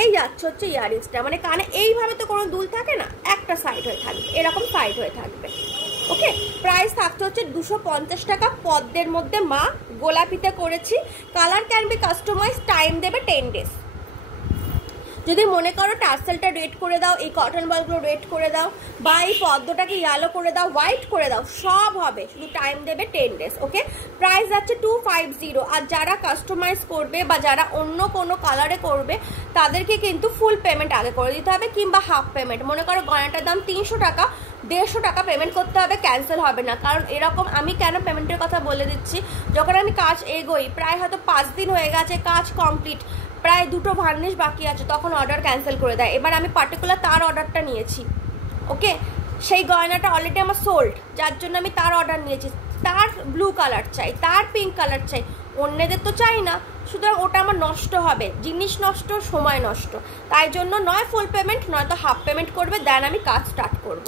এই যাচ্ছে হচ্ছে ইয়াররিংসটা, মানে কানে এইভাবে তো কোনো দুল থাকে না, একটা সাইড হয়ে থাকবে, এরকম সাইড হয়ে থাকবে। ওকে, প্রাইস থাকছে হচ্ছে 250 টাকা। পদ্মের মধ্যে মা, গোলাপিতে করেছি, colour can be customise, time দেবে 10 days। যদি মনে করো টার্সেলটা রেড করে দাও, এই কটন বলগুলো রেড করে দাও, বা এই পদ্মটাকে ইয়েলো করে দাও, হোয়াইট করে দাও, সব হবে, শুধু টাইম দেবে 10 days। ওকে, প্রাইস যাচ্ছে 250। আর যারা কাস্টমাইজ করবে বা যারা অন্য কোনো কালারে করবে তাদেরকে কিন্তু ফুল পেমেন্ট আগে করে দিতে হবে, কিংবা হাফ পেমেন্ট। মনে করো গয়নাটার দাম 300 টাকা, 150 টাকা পেমেন্ট করতে হবে, ক্যান্সেল হবে না। কারণ এরকম, আমি কেন পেমেন্টের কথা বলে দিচ্ছি, যখন আমি কাজ এগোই, প্রায় হয়তো 5 দিন হয়ে গেছে, কাজ কমপ্লিট, প্রায় 2টো ভার্নিশ বাকি আছে, তখন অর্ডার ক্যান্সেল করে দেয়। এবার আমি পার্টিকুলার তার অর্ডারটা নিয়েছি, ওকে, সেই গয়নাটা অলরেডি আমার সোল্ড, যার জন্য আমি তার অর্ডার নিয়েছি, তার ব্লু কালার চাই, তার পিঙ্ক কালার চাই, অন্যদের তো চাই না, সুতরাং ওটা আমার নষ্ট হবে, জিনিস নষ্ট, সময় নষ্ট, তাই জন্য নয় ফুল পেমেন্ট, নয়তো হাফ পেমেন্ট করবে, দেন আমি কাজ স্টার্ট করব।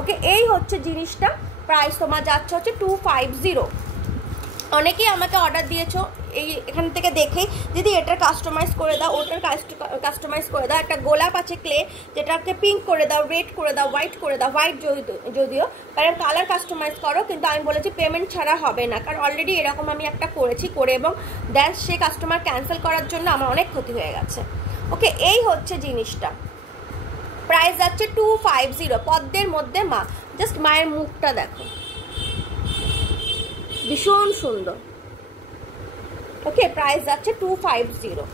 ওকে, এই হচ্ছে জিনিসটা, প্রাইস তোমার যাচ্ছে হচ্ছে 250। অনেকেই আমাকে অর্ডার দিয়েছো এই এখান থেকে দেখে, দিদি এটার কাস্টমাইজ করে দাও, ওটার কাস্টমাইজ করে দাও, একটা গোলাপ আছে ক্লে, যেটাকে পিঙ্ক করে দাও, রেড করে দাও, হোয়াইট করে দাও, হোয়াইট যদিও, কারণ কালার কাস্টমাইজ করো, কিন্তু আমি বলেছি পেমেন্ট ছাড়া হবে না, কারণ অলরেডি এরকম আমি একটা করেছি, করে এবং দেন সে কাস্টমার ক্যান্সেল করার জন্য আমার অনেক ক্ষতি হয়ে গেছে। ওকে, এই হচ্ছে জিনিসটা, প্রাইস যাচ্ছে 250। পদ্মের মধ্যে মা, জাস্ট মায়ের মুখটা দেখো, ভীষণ সুন্দর। ওকে, প্রাইস যাচ্ছে 250।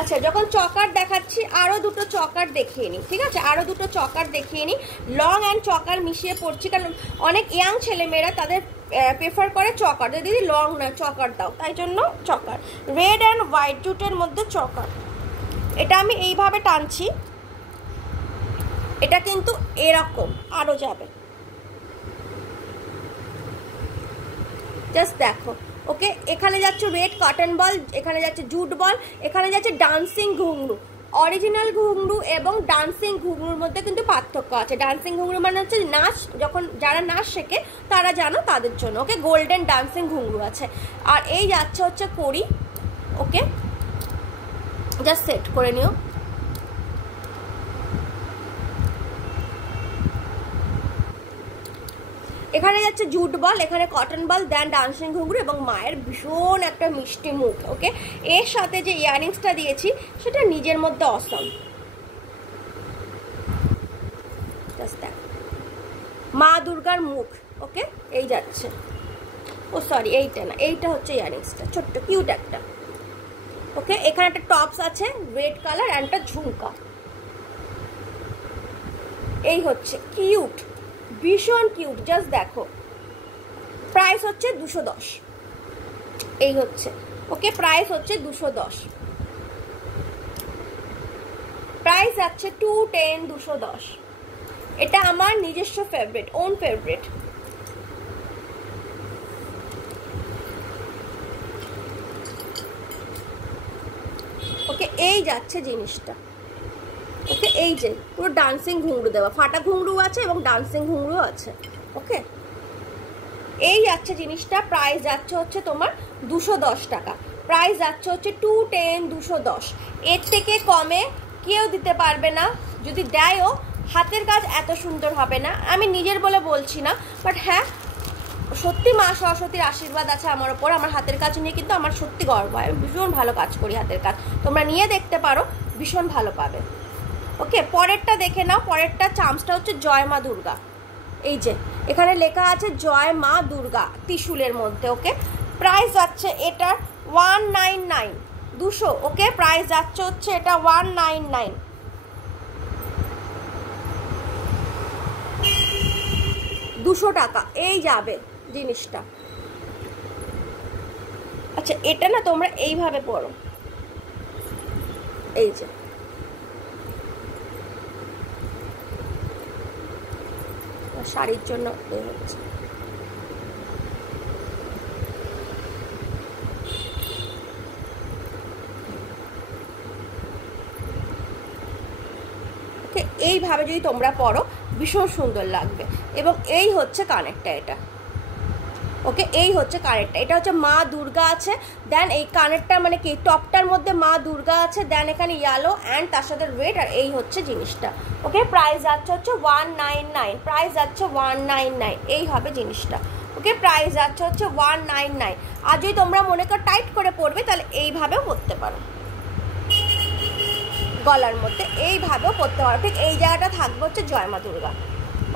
আচ্ছা, যখন চকার দেখাচ্ছি আরও 2টো চকার দেখিয়ে নিই, ঠিক আছে, আরও 2টো চকার দেখিয়ে নিই, লং অ্যান্ড চকার মিশিয়ে পড়ছি, কারণ অনেক ইয়াং ছেলেমেয়েরা তাদের প্রেফার করে চকার, দিদি লং না চকার দাও, তাই জন্য চকার। রেড অ্যান্ড হোয়াইট জুটের মধ্যে চকার, এটা আমি এইভাবে টানছি, এটা কিন্তু এরকম আরও যাবে, জাস্ট দেখো। ওকে, এখানে যাচ্ছে রেড কটন বল, এখানে যাচ্ছে জুট বল, এখানে যাচ্ছে ডান্সিং ঘুংরু। অরিজিনাল ঘুংরু এবং ডান্সিং ঘুংরুর মধ্যে কিন্তু পার্থক্য আছে। ডান্সিং ঘুংরু মানে হচ্ছে নাচ, যখন যারা নাচ শেখে তারা জানো, তাদের জন্য। ওকে, গোল্ডেন ডান্সিং ঘুংরু আছে। আর এই যাচ্ছে হচ্ছে কড়ি। ওকে, জাস্ট সেট করে নিও। এখানে যাচ্ছে জুট বল, এখানে কটন বল, দেন ডান্সিং ঘুংরু এবং মায়ের ভীষণ একটা মিষ্টি মুখ। ওকে, এর সাথে যে ইয়াররিংসটা দিয়েছি সেটা নিজের মধ্যে অসম, জাস্ট দেখ, মা দুর্গার মুখ। ওকে, এই যাচ্ছে, ও সরি এইটা না, এইটা হচ্ছে ইয়াররিংসটা, ছোট্ট কিউট একটা। ওকে, এখানে একটা টপস আছে রেড কালার অ্যান্ড একটা ঝুমকা। এই হচ্ছে কিউট, ভীষণ কিউট, জাস্ট দেখো। প্রাইস হচ্ছে 210। এই হচ্ছে, ওকে, প্রাইস হচ্ছে 210, প্রাইস যাচ্ছে 210, 210। এটা আমার নিজস্ব ফেভারিট, ওন ফেভারিট। ওকে, এই যাচ্ছে জিনিসটা। ওকে, এই যে পুরো ডান্সিং ঘুংরু দেওয়া, ফাটা ঘুংরু আছে এবং ডান্সিং ঘুংরু আছে। ওকে, এই যাচ্ছে জিনিসটা। প্রাইস যাচ্ছে হচ্ছে তোমার 210 টাকা। প্রাইস যাচ্ছে হচ্ছে 210, 210। এর থেকে কমে কেউ দিতে পারবে না। যদি দেয়ও, হাতের কাজ এত সুন্দর হবে না। আমি নিজের বলে বলছি না, বাট হ্যাঁ, সত্যি মা সরস্বতীর আশীর্বাদ আছে আমার ওপর। আমার হাতের কাজ নিয়ে কিন্তু আমার সত্যি গর্ব হয়। আমি ভীষণ ভালো কাজ করি হাতের কাজ, তোমরা নিয়ে দেখতে পারো, ভীষণ ভালো পাবে। ওকে, পরেরটা দেখে নাও। পরেরটা চামচটা হচ্ছে জয় মা দুর্গা। এই যে এখানে লেখা আছে জয় মা দুর্গা ত্রিশূলের মধ্যে। ওকে, প্রাইস যাচ্ছে এটা 199, 200। ওকে, প্রাইস যাচ্ছে হচ্ছে এটা 199, 200 টাকা। এই যাবে জিনিসটা। আচ্ছা, এটা না তোমরা এইভাবে পড়ো, এই যে শাড়ির জন্য হচ্ছে। ওকে, এইভাবে যদি তোমরা পড়ো ভীষণ সুন্দর লাগবে। এবং এই হচ্ছে কানেরটা, এটা। ওকে, এই হচ্ছে কানেরটা। এটা হচ্ছে মা দুর্গা আছে, দেন এই কানেরটা মানে কি টপটার মধ্যে মা দুর্গা আছে, দেন এখানে ইয়েলো অ্যান্ড তার সাথে রেড, আর এই হচ্ছে জিনিসটা। ওকে, প্রাইস যাচ্ছে হচ্ছে 199, প্রাইস যাচ্ছে 199। এই হবে জিনিসটা। ওকে, প্রাইস যাচ্ছে হচ্ছে 199। আর যদি তোমরা মনে করো টাইট করে পড়বে, তাহলে এইভাবেও পড়তে পারো, গলার মধ্যে এইভাবেও পড়তে পারো। ঠিক এই জায়গাটা থাকবে হচ্ছে জয় মা দুর্গা।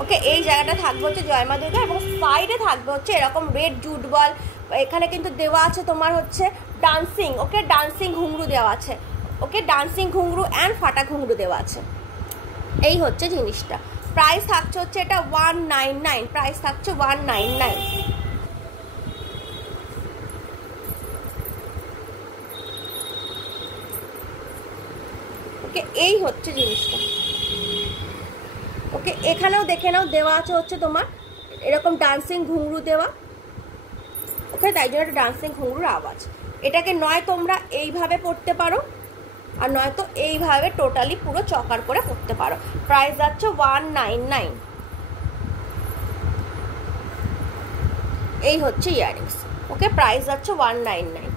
ওকে, এই জায়গাটা থাকবে হচ্ছে জয় মা দুর্গা, এবং সাইডে থাকবে হচ্ছে এরকম রেড জুট বল। এখানে কিন্তু দেওয়া আছে তোমার হচ্ছে ডান্সিং। ওকে, ডান্সিং ঘুংরু দেওয়া আছে। ওকে, ডান্সিং ঘুংরু অ্যান্ড ফাটা ঘুংরু দেওয়া আছে। এই হচ্ছে জিনিসটা। প্রাইস থাকছে হচ্ছে এটা 199, প্রাইস থাকছে 199। ওকে, এই হচ্ছে জিনিসটা। ওকে, এখানেও দেখে নাও দেওয়া আছে হচ্ছে তোমার এরকম ডান্সিং ঘুংরু দেওয়া। ওকে, তাই জন্য একটা ডান্সিং ঘুংরুর আওয়াজ। এটাকে নয় তোমরা এইভাবে পড়তে পারো, আর নয়তো এইভাবে টোটালি পুরো চকার করে পড়তে পারো। প্রাইস যাচ্ছে 199। এই হচ্ছে ইয়াররিংস। ওকে, প্রাইস যাচ্ছে 199,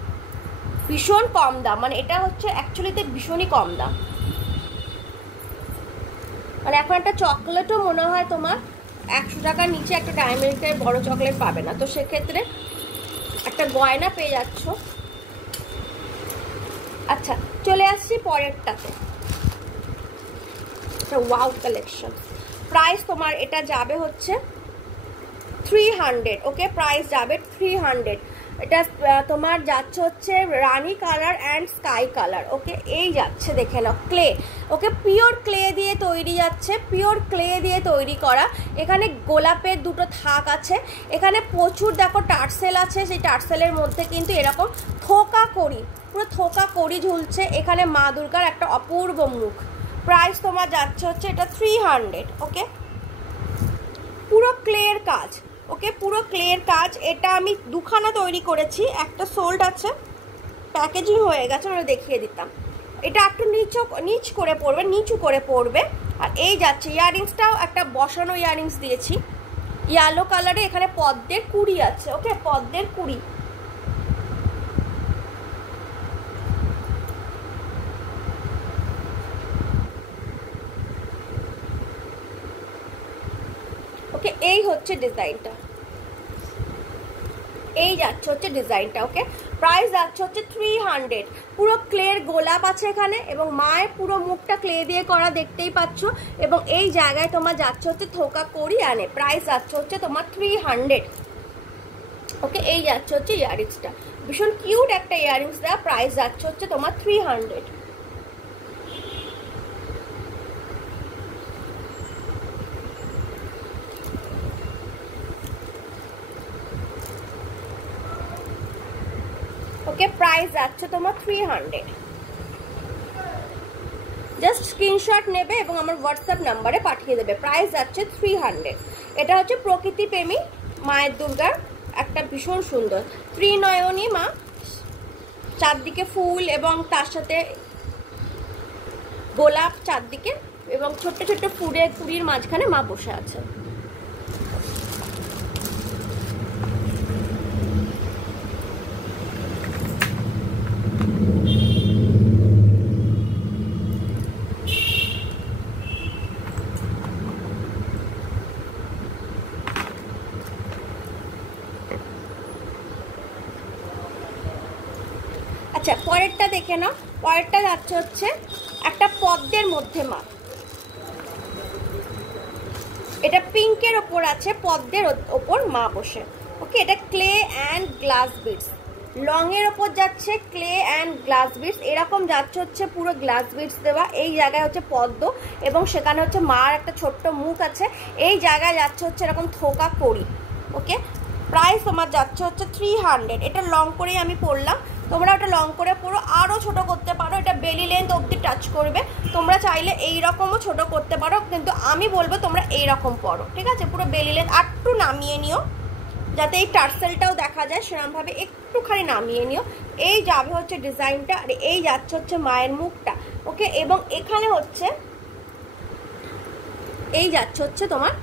ভীষণ কম দাম। মানে এটা হচ্ছে অ্যাকচুয়ালিতে ভীষণই কম দাম। মানে এখন একটা চকলেটও মনে হয় তোমার 100 টাকার নিচে একটা ডায়মন্ডের বড় চকলেট পাবে না। তো সেক্ষেত্রে একটা গয়না পেয়ে যাচ্ছ। আচ্ছা, চলে আসছি পরেরটাতে। Wow collection. প্রাইস তোমার এটা যাবে হচ্ছে 300। ওকে, প্রাইস যাবে 300। এটা তোমার যাচ্ছে হচ্ছে রানী কালার অ্যান্ড স্কাই কালার। ওকে, এই যাচ্ছে, দেখে নাও, ক্লে। ওকে, পিওর ক্লে দিয়ে তৈরি যাচ্ছে, পিওর ক্লে দিয়ে তৈরি করা। এখানে গোলাপের দুটো থাক আছে, এখানে প্রচুর দেখো টার্সেল আছে। সেই টার্সেলের মধ্যে কিন্তু এরকম থোকা করি, পুরো থোকা করি ঝুলছে। এখানে মা দুর্গার একটা অপূর্ব মুখ। প্রাইস তোমার যাচ্ছে হচ্ছে এটা 300। ওকে, পুরো ক্লের কাজ। ওকে, পুরো ক্লের কাজ। এটা আমি দুখানা তৈরি করেছি, একটা সোল্ড আছে, প্যাকেজিং হয়ে গেছে, ওটা দেখিয়ে দিতাম। এটা একটু নিচ করে পড়বে, নিচু করে পড়বে। আর এই যাচ্ছে ইয়াররিংসটাও একটা বসানো ইয়াররিংস দিয়েছি, ইয়েলো কালারে। এখানে পদ্মের কুড়ি আছে। ওকে, পদ্মের কুড়ি। ওকে, এই হচ্ছে ডিজাইনটা, এই যাচ্ছে হচ্ছে ডিজাইনটা। ওকে, প্রাইস যাচ্ছে হচ্ছে 300। পুরো ক্লের গোলাপ আছে এখানে, এবং মায়ের পুরো মুখটা ক্লে দিয়ে করা, দেখতেই পাচ্ছ। এবং এই জায়গায় তোমার যাচ্ছে হচ্ছে থোকা করি আনে। প্রাইস যাচ্ছে হচ্ছে তোমার 300। ওকে, এই যাচ্ছে হচ্ছে ইয়াররিংসটা, ভীষণ কিউট একটা ইয়াররিংস দেওয়া, প্রাইস যাচ্ছে হচ্ছে তোমার 300। ওকে, প্রাইস যাচ্ছে তোমার 300। জাস্ট স্ক্রিনশট নেবে এবং আমার হোয়াটসঅ্যাপ নাম্বারে পাঠিয়ে দেবে, প্রাইস যাচ্ছে 300। এটা হচ্ছে প্রকৃতি প্রেমী মায়ের দুর্গার একটা ভীষণ সুন্দর ত্রিনয়নী মা, চারদিকে ফুল এবং তার সাথে গোলাপ চারদিকে, এবং ছোট্ট ছোট্ট ফুলের মাঝখানে মা বসে আছে। আচ্ছা, পরেরটা দেখে নাও। পরেরটা যাচ্ছে হচ্ছে একটা পদ্মের মধ্যে মা, এটা পিঙ্কের ওপর আছে, পদ্মের ওপর মা বসে। ওকে, এটা clay and glass beads, long এর ওপর যাচ্ছে ক্লে অ্যান্ড গ্লাস বিটস, এরকম যাচ্ছে হচ্ছে পুরো গ্লাস বিটস দেওয়া। এই জায়গায় হচ্ছে পদ্ম এবং সেখানে হচ্ছে মার একটা ছোট্ট মুখ আছে। এই জায়গায় যাচ্ছে হচ্ছে এরকম থোকা করি। ওকে, প্রাইস তোমার যাচ্ছে হচ্ছে 300। এটা লং করেই আমি পরলাম, তোমরা ওটা লং করে পুরো আরও ছোট করতে পারো, এটা বেলি লেন্থ অবধি টাচ করবে। তোমরা চাইলে এইরকমও ছোট করতে পারো, কিন্তু আমি বলবো তোমরা এইরকম পরো, ঠিক আছে? পুরো বেলি লেন্থ একটু নামিয়ে নিও, যাতে এই টার্সেলটাও দেখা যায় সেরকমভাবে একটুখানি নামিয়ে নিও। এই যাবে হচ্ছে ডিজাইনটা, আর এই যাচ্ছে হচ্ছে মায়ের মুখটা। ওকে, এবং এখানে হচ্ছে এই যাচ্ছে হচ্ছে তোমার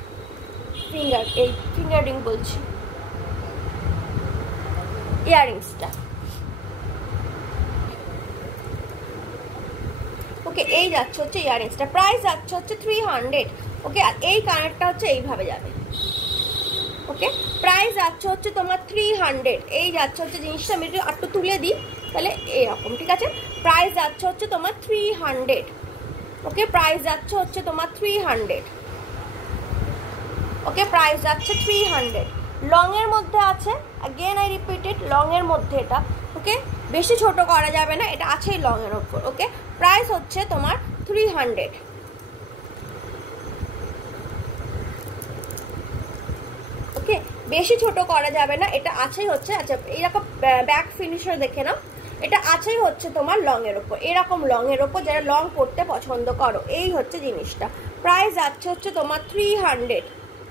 ফিঙ্গার রিং বলছি, ইয়াররিংসটা। ওকে, এই যাচ্ছে হচ্ছে ইয়াররিংসটা, প্রাইস যাচ্ছে হচ্ছে 300। ওকে, আর এই কানেরটা হচ্ছে এইভাবে যাবে। ওকে, প্রাইস যাচ্ছে হচ্ছে তোমার 300। এই যাচ্ছে হচ্ছে জিনিসটা, আমি একটু তুলে দিই তাহলে এরকম, ঠিক আছে? প্রাইস যাচ্ছে হচ্ছে তোমার 300। ওকে, প্রাইস যাচ্ছে হচ্ছে তোমার 300। ওকে, প্রাইস যাচ্ছে 300। লং এর মধ্যে আছে, अगेन আই রিপিটেড, লং এর মধ্যে এটা। ওকে, বেশি ছোট করা যাবে না, এটা আছেই লং এর উপর। ওকে, প্রাইস হচ্ছে তোমার 300। ওকে, বেশি ছোট করা যাবে না, এটা আছেই হচ্ছে। আচ্ছা, এরকম ব্যাক ফিনিশার দেখে নাও, এটা আছেই হচ্ছে তোমার লং এর উপর, এরকম লং এর উপর, যারা লং পড়তে পছন্দ করো। এই হচ্ছে জিনিসটা, প্রাইস যাচ্ছে হচ্ছে তোমার 300।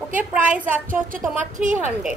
ওকে, প্রাইস যাচ্ছে হচ্ছে তোমার 300।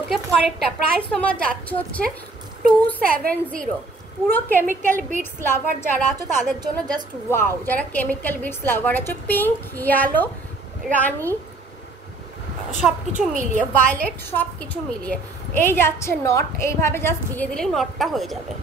ওকে, পরেরটা প্রাইস তোমার যাচ্ছে হচ্ছে 270। পুরো কেমিক্যাল বিটস লাভার যারা আছো তাদের জন্য জাস্ট ওয়াও, যারা কেমিক্যাল বিটস লাভার আছো, পিঙ্ক, ইয়েলো, রানী, সব কিছু মিলিয়ে, ভায়োলেট, সব কিছু মিলিয়ে এই যাচ্ছে নট। এইভাবে জাস্ট দিয়ে দিলেই নটটা হয়ে যাবে।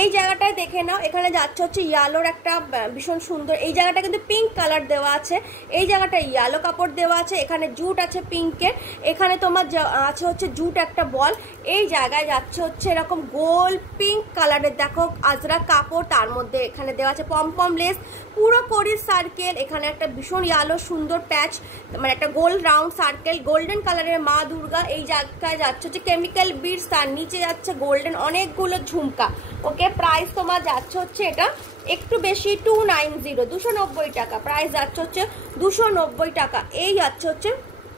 এই জায়গাটায় দেখে নাও, এখানে যাচ্ছে হচ্ছে ইয়ালোর একটা ভীষণ সুন্দর, এই জায়গাটা কিন্তু পিঙ্ক কালার দেওয়া আছে, এই জায়গাটা ইয়ালো কাপড় দেওয়া আছে, এখানে জুট আছে পিঙ্কের, এখানে তোমার আছে হচ্ছে জুট একটা বল। এই জায়গায় যাচ্ছে হচ্ছে এরকম গোল পিঙ্ক কালারের দেখো আজরা কাপড়, তার মধ্যে এখানে দেওয়া আছে পম লেস, পুরো করির সার্কেল, এখানে একটা ভীষণ ইয়ালো সুন্দর প্যাচ, মানে একটা গোল রাউন্ড সার্কেল, গোল্ডেন কালারের মা দুর্গা। এই জায়গায় যাচ্ছে হচ্ছে কেমিক্যাল বিটস, তার নিচে যাচ্ছে গোল্ডেন অনেকগুলো ঝুমকা। ওকে, প্রাইস তোমার যাচ্ছে হচ্ছে এটা একটু বেশি 290, 290 টাকা। প্রাইস যাচ্ছে হচ্ছে 290 টাকা। এই যাচ্ছে হচ্ছে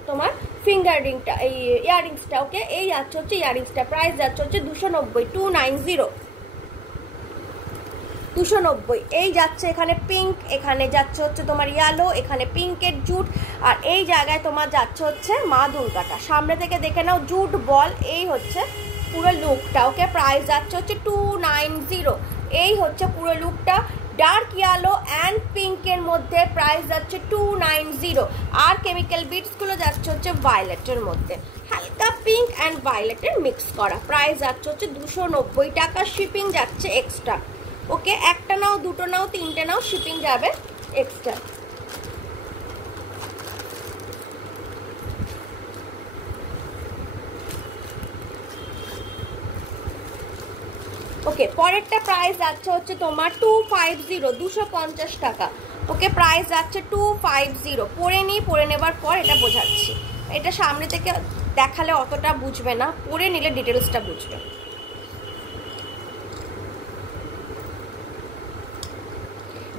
তোমার ফিঙ্গার রিংটা, এই ইয়াররিংসটা। ওকে, এই যাচ্ছে হচ্ছে ইয়াররিংসটা, প্রাইস যাচ্ছে হচ্ছে 290, 290, 290। এই যাচ্ছে এখানে পিঙ্ক, এখানে যাচ্ছে হচ্ছে তোমার ইয়েলো, এখানে পিঙ্কের জুট, আর এই জায়গায় তোমার যাচ্ছে হচ্ছে মা দুর্গাটা। সামনে থেকে দেখে নাও জুট বল, এই হচ্ছে পুরো লুকটা। ওকে, প্রাইস যাচ্ছে হচ্ছে 290। এই হচ্ছে পুরো লুকটা, ডার্ক ইয়েলো অ্যান্ড পিঙ্কের মধ্যে। প্রাইস যাচ্ছে 290। আর কেমিক্যাল বিটসগুলো যাচ্ছে হচ্ছে ভায়োলেটের মধ্যে, হালকা পিঙ্ক অ্যান্ড ভায়োলেটের মিক্স করা। প্রাইস যাচ্ছে হচ্ছে 290 টাকা। শিপিং যাচ্ছে এক্সট্রা। ওকে, একটা নাও, দুটো নাও, তিনটে নাও, শিপিং যাবে এক্সট্রা। ওকে, পরেরটা প্রাইস যাচ্ছে হচ্ছে তোমার 250, 250 টাকা। ওকে, প্রাইস যাচ্ছে 250। পরে নিই, পরে নেবার পর এটা বোঝাচ্ছি। এটা সামনে থেকে দেখালে অতটা বুঝবে না, পরে নিলে ডিটেলসটা বুঝবে।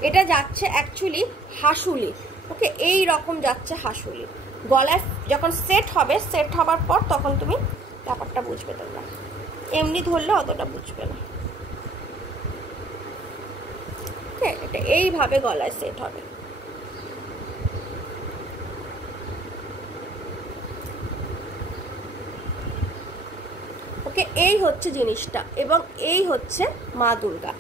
এটা যাচ্ছে অ্যাকচুয়ালি হাসুলি। ওকে, এই রকম যাচ্ছে হাসুলি। গলায় যখন সেট হবে, সেট হবার পর তখন তুমি ব্যাপারটা বুঝবে। তোমরা এমনি ধরলে অতটা বুঝবে না। এটা এইভাবে গলায় সেট হবে। ওকে, এই হচ্ছে জিনিসটা, এবং এই হচ্ছে মা দুর্গা।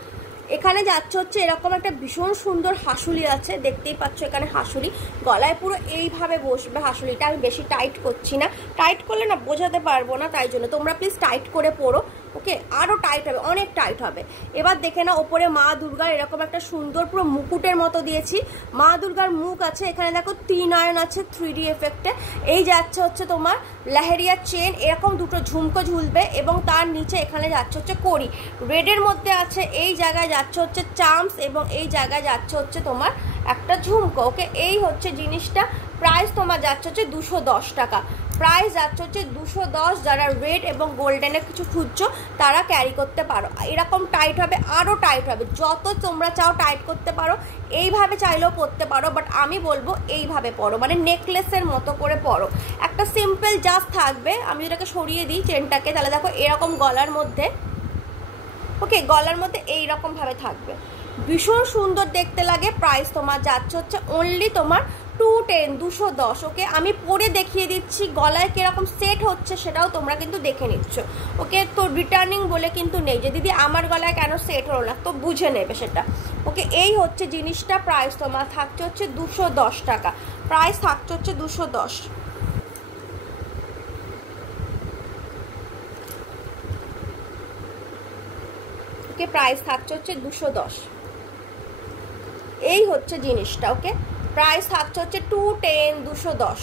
এখানে যাচ্ছে হচ্ছে এরকম একটা ভীষণ সুন্দর হাসুলি আছে, দেখতেই পাচ্ছ এখানে হাসুলি। গলায় পুরো এইভাবে বসবে হাসুলিটা। আমি বেশি টাইট করছি না, টাইট করলে না বোঝাতে পারবো না, তাই জন্য তোমরা প্লিজ টাইট করে পরো। ওকে, আরও টাইট হবে, অনেক টাইট হবে। এবার দেখে না, ওপরে মা দুর্গার এরকম একটা সুন্দর পুরো মুকুটের মতো দিয়েছি। মা দুর্গার মুখ আছে, এখানে দেখো 3 আয়ন আছে 3D এফেক্টে। এই যাচ্ছে হচ্ছে তোমার লাহেরিয়া চেন, এরকম দুটো ঝুমকো ঝুলবে, এবং তার নিচে এখানে যাচ্ছে হচ্ছে কড়ি রেডের মধ্যে আছে। এই জায়গায় যাচ্ছে হচ্ছে চামস, এবং এই জায়গায় যাচ্ছে হচ্ছে তোমার একটা ঝুমকো। ওকে, এই হচ্ছে জিনিসটা। প্রাইস তোমার যাচ্ছে হচ্ছে 210 টাকা। প্রাইস যাচ্ছে হচ্ছে 210। যারা রেড এবং গোল্ডেনের কিছু খুঁজছো তারা ক্যারি করতে পারো। এরকম টাইট হবে, আরও টাইট হবে, যত তোমরা চাও টাইট করতে পারো। এইভাবে চাইলেও পরতে পারো, বাট আমি বলবো এইভাবে পরো, মানে নেকলেসের মতো করে পরো। একটা সিম্পল জাস্ট থাকবে। আমি এটাকে সরিয়ে দিই চেনটাকে, তাহলে দেখো এরকম গলার মধ্যে। ওকে, গলার মধ্যে এইরকম ভাবে থাকবে, ভীষণ সুন্দর দেখতে লাগে। প্রাইস তোমার যাচ্ছে হচ্ছে অনলি তোমার 210, 210। ওকে, আমি পরে দেখিয়ে দিচ্ছি গলায় কিরকম সেট হচ্ছে, সেটাও তোমরা কিন্তু দেখে নিচ্ছ। ওকে, তো রিটার্নিং বলে কিন্তু নেই যে দিদি আমার গলায় কেন সেট হলো না, তো বুঝে নেবে সেটা। ওকে, এই হচ্ছে জিনিসটা। প্রাইস তোমার থাকছে হচ্ছে 210 টাকা। প্রাইস থাকছে হচ্ছে 210। ওকে, প্রাইস থাকছে হচ্ছে 210। এই হচ্ছে জিনিসটা। ওকে, প্রাইস থাকছে হচ্ছে 210, 210।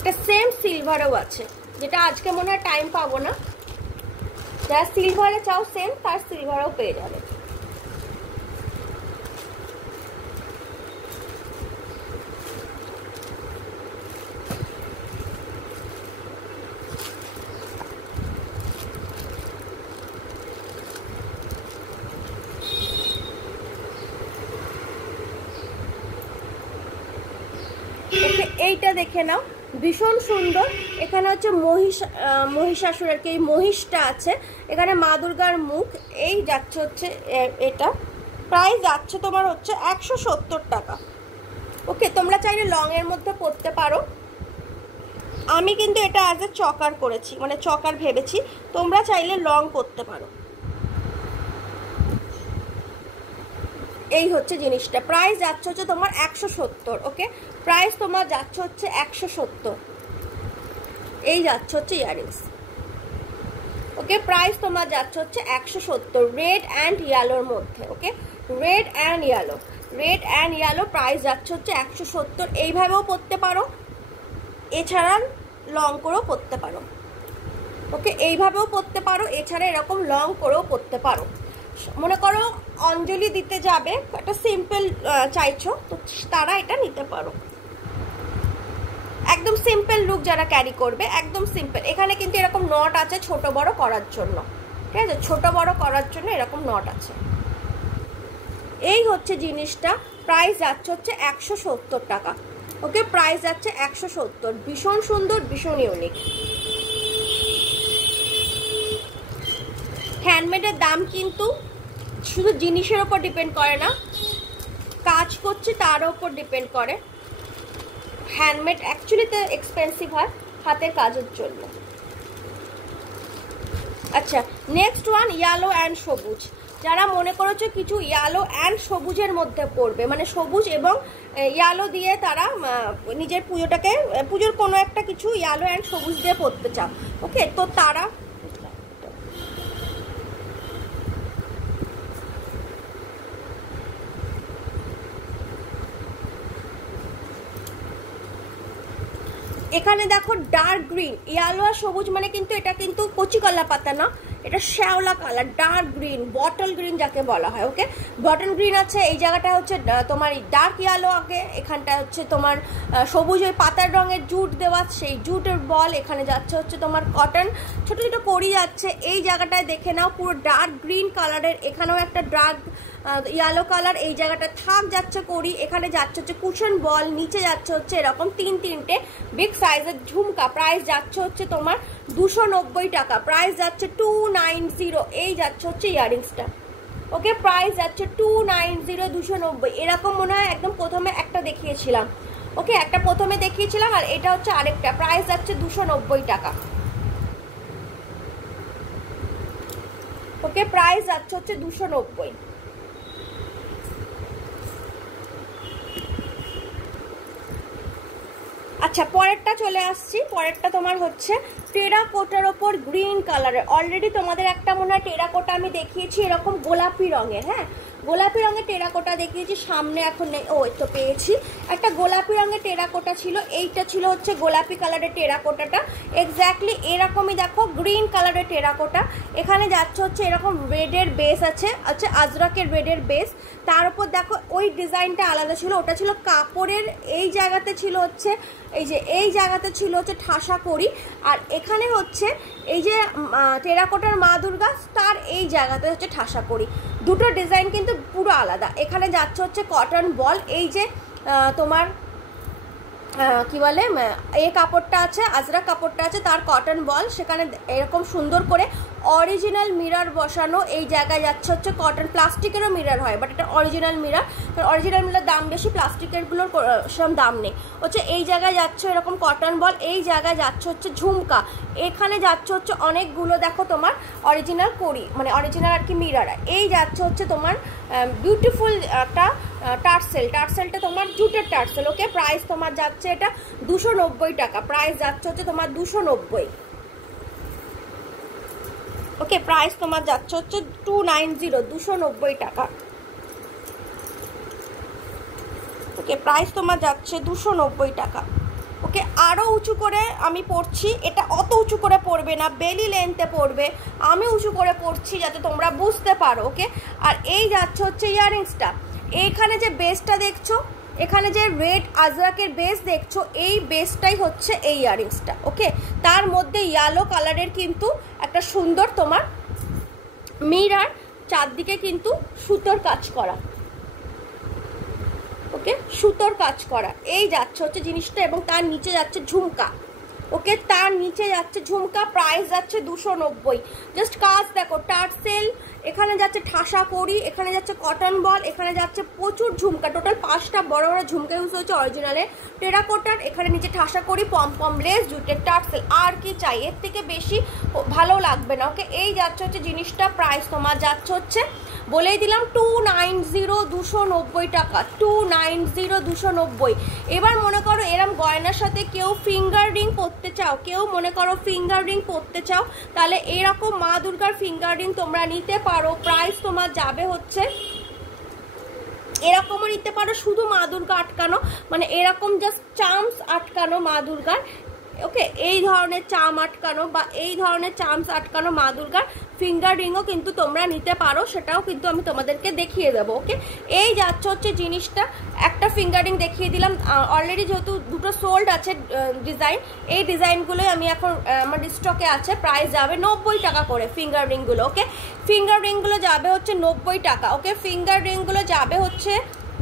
এটা সেম সিলভারও আছে, যেটা আজকে মনে হয় টাইম পাবো না। যারা সিলভারে চাও সেম, তার সিলভারও পেয়ে যাবে। এইটা দেখে নাও, ভীষণ সুন্দর। এখানে হচ্ছে মহিষাসুরের এই মহিষটা আছে, এখানে মা দুর্গার মুখ। এই যাচ্ছে হচ্ছে এটা। প্রাইস যাচ্ছে তোমার হচ্ছে 170 টাকা। ওকে, তোমরা চাইলে লং এর মধ্যে পরতে পারো। আমি কিন্তু এটা অ্যাজ এ চকার করেছি, মানে চকার ভেবেছি। তোমরা চাইলে লং করতে পারো। এই হচ্ছে জিনিসটা। প্রাইস যাচ্ছে হচ্ছে তোমার 170। ওকে, প্রাইস তোমার যাচ্ছে হচ্ছে 170। এই যাচ্ছে হচ্ছে ইয়াররিংস। ওকে, প্রাইস তোমার যাচ্ছে হচ্ছে 170, রেড অ্যান্ড ইয়েলোর মধ্যে। Okay, red and yellow, red and yellow. Price যাচ্ছে হচ্ছে 170। এইভাবেও পরতে পারো, এছাড়া লং করেও পরতে পারো। ওকে, এইভাবেও পরতে পারো, এছাড়া এরকম লং করেও পরতে পারো। মনে করো অঞ্জলি দিতে যাবে, একটা সিম্পল চাইছো, তো তারা এটা নিতে পারো। একদম সিম্পল লুক যারা ক্যারি করবে, একদম সিম্পল। এখানে কিন্তু এরকম নট আছে ছোট বড় করার জন্য, ঠিক আছে? ছোট বড় করার জন্য এরকম নট আছে। এই হচ্ছে জিনিসটা। প্রাইস যাচ্ছে হচ্ছে 170 টাকা। ওকে, প্রাইস যাচ্ছে 170। ভীষণ সুন্দর, ভীষণ ইউনিক। হ্যান্ডমেডের দাম কিন্তু শুধু জিনিসের ওপর ডিপেন্ড করে না, কাজ করছে তার ওপর ডিপেন্ড করে। হ্যান্ডমেড অ্যাকচুয়ালিতে এক্সপেন্সিভ হয় হাতের কাজের জন্য। আচ্ছা, নেক্সট ওয়ান ইয়েলো অ্যান্ড সবুজ। যারা মনে করেছো কিছু ইয়েলো অ্যান্ড সবুজের মধ্যে পড়বে, মানে সবুজ এবং ইয়েলো দিয়ে তারা নিজের পুজোটাকে, পুজোর কোনো একটা কিছু ইয়েলো অ্যান্ড সবুজ দিয়ে পড়তে চাও, ওকে, তো তারা এখানে দেখো ডার্ক গ্রিন, ইয়েলো আর সবুজ মানে কিন্তু এটা কিন্তু কচি কলা পাতা না, এটা শ্যাওলা colour, dark green, bottle green যাকে বলা হয়, ওকে। বটল গ্রিন আছে, এই জায়গাটা হচ্ছে তোমার ডার্ক ইয়েলো, আগে এখানটা হচ্ছে তোমার সবুজ ওই পাতার রঙের জুট দেওয়া, সেই জুটের বল। এখানে যাচ্ছে হচ্ছে তোমার কটন, ছোট ছোট কড়ি যাচ্ছে। এই জায়গাটায় দেখে নাও পুরো ডার্ক গ্রিন কালারের, এখানেও একটা ডার্ক ইয়েলো কালার, এই জায়গাটা থাক যাচ্ছে কড়ি, এখানে যাচ্ছে হচ্ছে কুশন বল, নিচে যাচ্ছে হচ্ছে এরকম তিনটে বিগ সাইজের ঝুমকা। প্রাইস যাচ্ছে হচ্ছে তোমার 290 টাকা, প্রাইস যাচ্ছে 290। এই যাচ্ছে হচ্ছে ইয়ারিংসটা, ওকে, প্রাইস যাচ্ছে 290, 290। এরকম মনে হয় একদম প্রথমে একটা দেখিয়েছিলাম, ওকে, একটা প্রথমে দেখিয়েছিলাম, আর এটা হচ্ছে আরেকটা। প্রাইস যাচ্ছে 290 টাকা, ওকে, প্রাইস যাচ্ছে হচ্ছে 290। আচ্ছা, পরেরটা চলে আসছি। পরেরটা তোমার হচ্ছে টেরাকোটার ওপর গ্রিন কালারের। অলরেডি তোমাদের একটা মনে হয় টেরাকোটা আমি দেখিয়েছি এরকম গোলাপি রঙের, হ্যাঁ, গোলাপি রঙের টেরাকোটা দেখিয়েছি, সামনে এখন নেই, ও তো পেয়েছি। একটা গোলাপি রঙের টেরাকোটা ছিল, এইটা ছিল হচ্ছে গোলাপি কালারের টেরাকোটাটা, এক্স্যাক্টলি এরকমই দেখো গ্রিন কালারের টেরাকোটা। এখানে যাচ্ছে হচ্ছে এরকম রেডের বেস আছে, আচ্ছা আজরাকের রেডের বেস, তার উপর দেখো ওই ডিজাইনটা আলাদা ছিল, ওটা ছিল কাপড়ের, এই জায়গাতে ছিল হচ্ছে এই যে এই জায়গাতে ছিল হচ্ছে ঠাসা করি, আর এখানে হচ্ছে এই যে টেরাকোটার মা দুর্গা, তার এই জায়গাতে হচ্ছে ঠাসা করি। দুটো ডিজাইন কিন্তু পুরো আলাদা। এখানে যাচ্ছে হচ্ছে কটন বল, এই যে তোমার কি বলে এই কাপড়টা আছে, আজরা কাপড়টা আছে, তার কটন বল, সেখানে এরকম সুন্দর করে অরিজিনাল মিরর বসানো। এই জায়গায় যাচ্ছে হচ্ছে কটন, প্লাস্টিকেরও মিরর হয়, বাট এটা অরিজিনাল মিরর, অরিজিনাল মিরর দাম বেশি, প্লাস্টিকেরগুলোর সেরকম দাম নেই, হচ্ছে এই জায়গায় যাচ্ছে এরকম কটন বল, এই জায়গায় যাচ্ছে হচ্ছে ঝুমকা, এখানে যাচ্ছে হচ্ছে অনেকগুলো দেখো তোমার অরিজিনাল করি, মানে অরিজিনাল আর কি মিরর, এই যাচ্ছে হচ্ছে তোমার বিউটিফুল একটা টার্সেল, টার্সেলটা তোমার জুটের টার্সেল, ওকে। প্রাইস তোমার যাচ্ছে এটা 290 টাকা, প্রাইস যাচ্ছে হচ্ছে তোমার 290, ওকে। প্রাইস তোমার যাচ্ছে হচ্ছে 290, 290 টাকা, ওকে। প্রাইস তোমার যাচ্ছে 290 টাকা, ওকে। আরও উঁচু করে আমি পড়ছি, এটা অত উঁচু করে পড়বে না, বেলি লেন্থে পড়বে, আমি উঁচু করে পড়ছি যাতে তোমরা বুঝতে পারো, ওকে। আর এই যাচ্ছে হচ্ছে ইয়ারিংসটা, এইখানে যে বেসটা দেখছো, এখানে যে রেড আজরাকের বেস দেখছো, এই বেসটাই হচ্ছে এই ইয়ারিংসটা, ওকে। তার মধ্যে ইয়েলো কালারের কিন্তু একটা সুন্দর তোমার মিরর, চারদিকে কিন্তু সুতোর কাজ করা, ওকে, সুতোর কাজ করা, এই যাচ্ছে হচ্ছে জিনিসটা, এবং তার নিচে যাচ্ছে ঝুমকা, ওকে, তার নিচে যাচ্ছে ঝুমকা। প্রাইস যাচ্ছে 290। জাস্ট কাজ দেখো, টার্সেল, এখানে যাচ্ছে ঠাসা করি, এখানে যাচ্ছে কটন বল, এখানে যাচ্ছে প্রচুর ঝুমকা, টোটাল 5টা বড় বড় ঝুমকা ইউজ হচ্ছে অরিজিনালে টেরাকোটার, এখানে নিচে ঠাসা করি, পম পম লেস, জুটের টার্সেল, আর কি চাই, এর থেকে বেশি ভালো লাগবে না, ওকে। এই যাচ্ছে হচ্ছে জিনিসটা, প্রাইস তোমার যাচ্ছে হচ্ছে বলেই দিলাম 290, 290 টাকা, 290, 290। এবার মনে করো এরম গয়নার সাথে কেউ ফিঙ্গার রিং পরতে চাও, কেউ মনে করো ফিঙ্গার রিং পরতে চাও, তাহলে এরকম মা দুর্গার ফিঙ্গার রিং তোমরা নিতে পারো। প্রাইস তোমার যাবে হচ্ছে, এরকমও নিতে পারো শুধু মা দুর্গা আটকানো, মানে এরকম জাস্ট চামস আটকানো মা দুর্গার, ওকে, এই ধরনের চাম আটকানো বা এই ধরনের চামস আটকানো মা দুর্গার ফিঙ্গার রিংও কিন্তু তোমরা নিতে পারো, সেটাও কিন্তু আমি তোমাদেরকে দেখিয়ে দেবো, ওকে। এই যাচ্ছে হচ্ছে জিনিসটা, একটা ফিঙ্গার রিং দেখিয়ে দিলাম, অলরেডি যেহেতু দুটো সোল্ড আছে ডিজাইন, এই ডিজাইনগুলোই আমি এখন আমার স্টকে আছে। প্রাইস যাবে 90 টাকা করে ফিঙ্গার রিংগুলো, ওকে। ফিঙ্গার রিংগুলো যাবে হচ্ছে 90 টাকা, ওকে। ফিঙ্গার রিংগুলো যাবে হচ্ছে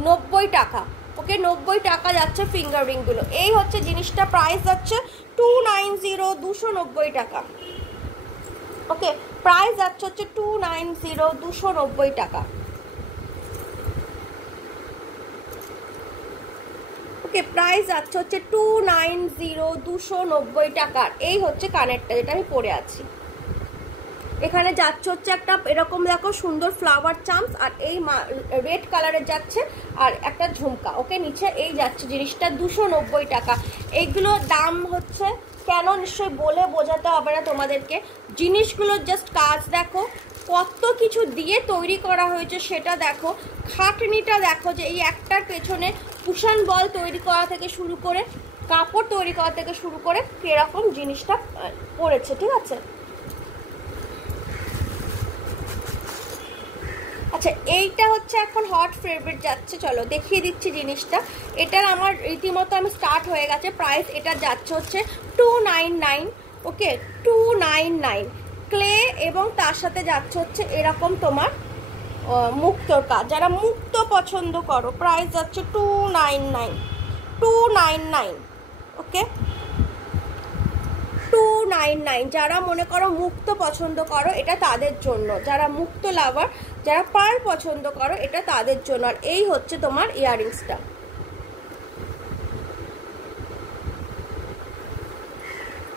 90 টাকা, ওকে, 90 টাকা যাচ্ছে ফিঙ্গার রিংগুলো। এই হচ্ছে জিনিসটা, প্রাইস যাচ্ছে 290, 290 টাকা, ওকে। প্রাইস যাচ্ছে হচ্ছে 290, 290 টাকা। ওকে, প্রাইস যাচ্ছে হচ্ছে 290, 290 টাকার। এই হচ্ছে কানেরটা যেটা আমি পরে আছি। এখানে যাচ্ছে হচ্ছে একটা এরকম দেখো সুন্দর ফ্লাওয়ার চামস, আর এই রেড কালারের যাচ্ছে আর একটা ঝুমকা। ওকে, নিচে এই যাচ্ছে জিনিসটা 290 টাকা। এইগুলো দাম হচ্ছে কেন নিশ্চয়ই বলে বোঝাতে হবে না তোমাদেরকে। জিনিসগুলোর জাস্ট কাজ দেখো, কত কিছু দিয়ে তৈরি করা হয়েছে সেটা দেখো, খাটনিটা দেখো, যে এই একটার পেছনে কুশন বল তৈরি করা থেকে শুরু করে কাপড় তৈরি করা থেকে শুরু করে কিরকম জিনিসটা পড়েছে। ঠিক আছে, আচ্ছা এইটা হচ্ছে এখন হট ফেভারিট যাচ্ছে, চলো দেখিয়ে দিচ্ছি জিনিসটা। এটার আমার রীতিমতো আমি স্টার্ট হয়ে গেছে। প্রাইস এটা যাচ্ছে হচ্ছে 299। ওকে, 299 ক্লে, এবং তার সাথে যাচ্ছে হচ্ছে এরকম তোমার মুক্তোর কাজ। যারা মুক্ত পছন্দ করো, প্রাইস যাচ্ছে 299, 299। ওকে, 299। যারা মনে করো মুক্ত পছন্দ করো, এটা তাদের জন্য। যারা মুক্ত লাভার, যারা পার্ল পছন্দ করো, এটা তাদের জন্য। আর এই হচ্ছে তোমার ইয়াররিংসটা।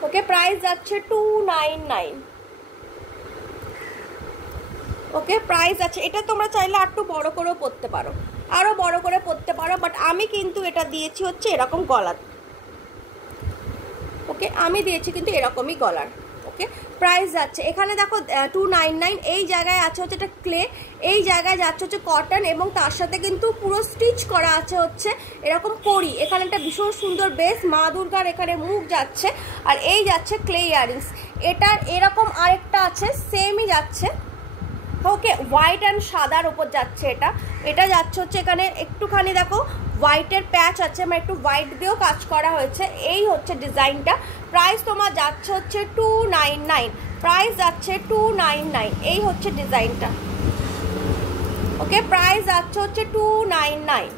ওকে, প্রাইস যাচ্ছে 299। ওকে, প্রাইস আছে। এটা তোমরা চাইলে আর একটু বড় করেও পরতে পারো, আরও বড় করে পরতে পারো, বাট আমি কিন্তু এটা দিয়েছি হচ্ছে এরকম গলার। ওকে, আমি দিয়েছি কিন্তু এরকমই গলার। ওকে, প্রাইস যাচ্ছে এখানে দেখো 299। এই জায়গায় আছে হচ্ছে এটা ক্লে, এই জায়গায় যাচ্ছে হচ্ছে কটন, এবং তার সাথে কিন্তু পুরো স্টিচ করা আছে হচ্ছে এরকম কড়ি। এখানে একটা ভীষণ সুন্দর বেস, মা দুর্গার এখানে মুখ যাচ্ছে, আর এই যাচ্ছে ক্লে ইয়ারিংস। এটার এরকম আরেকটা আছে, সেমই যাচ্ছে। ওকে, হোয়াইট অ্যান্ড সাদার উপর যাচ্ছে এটা। এটা যাচ্ছে হচ্ছে এখানে একটুখানি দেখো হোয়াইটের প্যাচ আছে, মানে একটু হোয়াইট দিয়েও কাজ করা হয়েছে। এই হচ্ছে ডিজাইনটা। প্রাইস তোমার যাচ্ছে হচ্ছে 299। প্রাইস যাচ্ছে 299। এই হচ্ছে ডিজাইনটা। ওকে, প্রাইস যাচ্ছে হচ্ছে 299।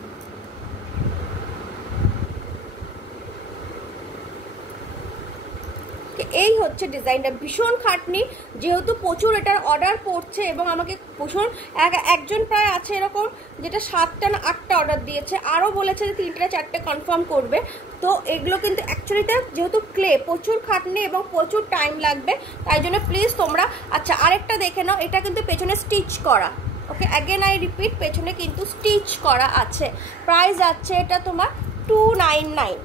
এই হচ্ছে ডিজাইনটা। ভীষণ খাটনি, যেহেতু প্রচুর এটার অর্ডার পড়ছে, এবং আমাকে ভীষণ একজন প্রায় আছে এরকম যেটা 7টা না 8টা অর্ডার দিয়েছে, আরও বলেছে যে 3টে 4টে কনফার্ম করবে। তো এগুলো কিন্তু অ্যাকচুয়ালিটা যেহেতু ক্লে, প্রচুর খাটনি এবং প্রচুর টাইম লাগবে, তাই জন্য প্লিজ তোমরা। আচ্ছা, আরেকটা দেখে নাও, এটা কিন্তু পেছনে স্টিচ করা। ওকে, অ্যাগেন আই রিপিট, পেছনে কিন্তু স্টিচ করা আছে। প্রাইস যাচ্ছে এটা তোমার 299।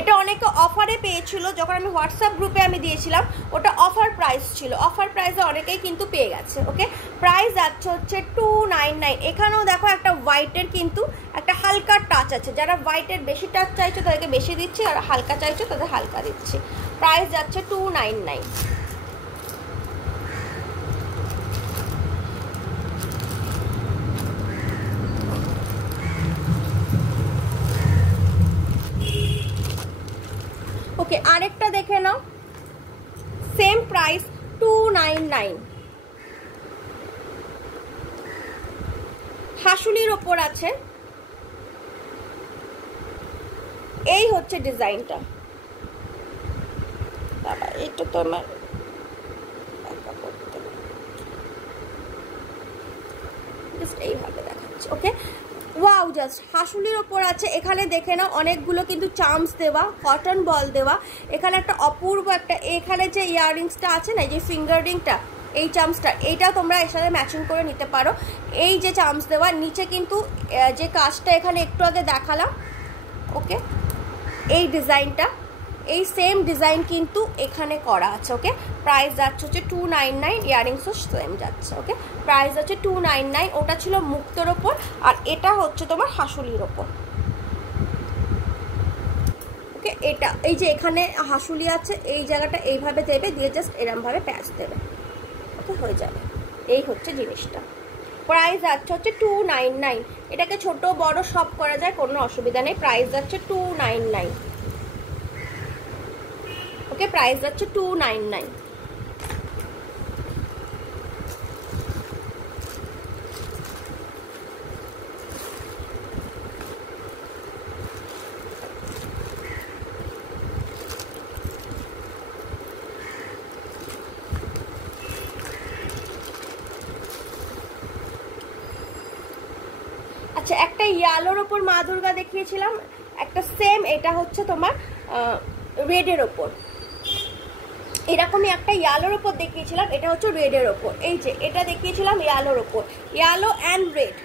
এটা অনেকে অফারে পেয়েছিল, যখন আমি হোয়াটসঅ্যাপ গ্রুপে আমি দিয়েছিলাম, ওটা অফার প্রাইস ছিল। অফার প্রাইসে অনেকেই কিন্তু পেয়ে গেছে। ওকে, প্রাইস যাচ্ছে হচ্ছে 299। এখানেও দেখো একটা হোয়াইটের কিন্তু একটা হালকা টাচ আছে। যারা হোয়াইটের বেশি টাচ চাইছো তাদেরকে বেশি দিচ্ছি, আর হালকা চাইছো তাদের হালকা দিচ্ছি। প্রাইস যাচ্ছে 299। ওকে, আরেকটা দেখে নাও, সেম প্রাইস 299। হাসুলির ওপর আছে। এই হচ্ছে ডিজাইনটা। বাবা, এটা তো আমার জাস্ট এইভাবে দেখাচ্ছি। ওকে, ওয়াও, জাস্ট হাসুলির ওপর আছে। এখানে দেখে নাও অনেকগুলো কিন্তু চার্মস দেওয়া, কটন বল দেওয়া। এখানে একটা অপূর্ব একটা, এখানে যে ইয়াররিংসটা আছে না, এই যে ফিঙ্গার রিংটা, এই চার্মসটা, এইটা তোমরা এর সাথে ম্যাচিং করে নিতে পারো। এই যে চার্মস দেওয়া, নিচে কিন্তু যে কাজটা এখানে একটু আগে দেখালাম, ওকে, এই ডিজাইনটা, এই সেম ডিজাইন কিন্তু এখানে করা আছে। ওকে, প্রাইস যাচ্ছে হচ্ছে 299। ইয়াররিংসও সেম যাচ্ছে। ওকে, প্রাইস হচ্ছে 299। ওটা ছিল মুক্তোর ওপর, আর এটা হচ্ছে তোমার হাসুলির ওপর। ওকে, এটা এই যে এখানে হাসুলি আছে, এই জায়গাটা এইভাবে দেবে, দিয়ে জাস্ট এরমভাবে প্যাচ দেবে। ওকে, হয়ে যাবে। এই হচ্ছে জিনিসটা। প্রাইস যাচ্ছে হচ্ছে 299। এটাকে ছোট বড় সব করা যায়, কোনো অসুবিধা নেই। প্রাইস যাচ্ছে 299। ওকে, প্রাইস যাচ্ছে 299। একটা ইয়েলোর ওপর মা দুর্গা দেখিয়েছিলাম, একটা সেম এটা হচ্ছে তোমার রেডের ওপর, এরকমই একটা ইয়েলোর ওপর দেখিয়েছিলাম, এটা হচ্ছে রেডের ওপর। এই যে এটা দেখিয়েছিলাম ইয়েলোর ওপর, ইয়েলো অ্যান্ড রেড,